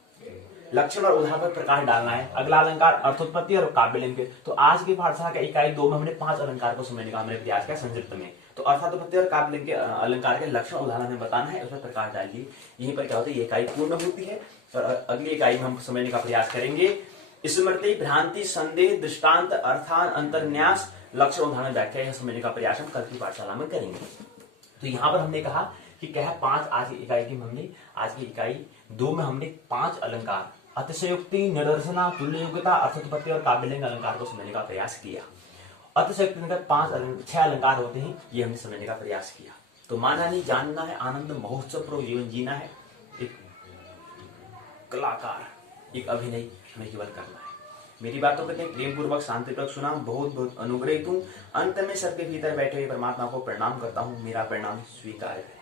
लक्षण और उदाहरण पर प्रकाश डालना है। अगला अलंकार अर्थोत्पत्ति और काव्यलिंग के। तो आज की पाठशाला का इकाई 2 में हमने 5 अलंकार को समझने का हमने प्रयास किया संक्षिप्त में। तो अर्थोत्पत्ति और काव्यलिंग के अलंकार के लक्षण उदाहरण हमें बताना है, उसमें प्रकाश डालिए। यहीं पर क्या होता है, ये इकाई पूर्ण होती है और अगली इकाई में हम समझने का प्रयास करेंगे स्मृति, भ्रांति, संदेह, दृष्टांत, अर्थान, अंतर्न्यास, लक्षण उदाहरण व्याख्या, यह समझने का प्रयास हम कल की पाठशाला में करेंगे। तो यहाँ पर हमने कहा कि क्या है 5 आज की इकाई की हमने, आज की इकाई 2 में हमने 5 अलंकार अतिशयोक्ति, निदर्शना, तुल्योग्यता, अर्थोत्पत्ति और काव्यलिंग अलंकार को समझने का प्रयास किया। अतिशयोक्ति में 6 अलंकार होते हैं, ये हमने समझने का प्रयास किया। तो माना नहीं, जानना है, आनंद महोत्सव पूर्वक जीवन जीना है, एक कलाकार, एक अभिनय हमें केवल करना है। मेरी बातों को प्रेम पूर्वक शांतिपूर्वक सुना, बहुत बहुत अनुग्रहित हूँ। अंत में सबके भीतर बैठे हुए परमात्मा को प्रणाम करता हूँ, मेरा प्रणाम स्वीकार है।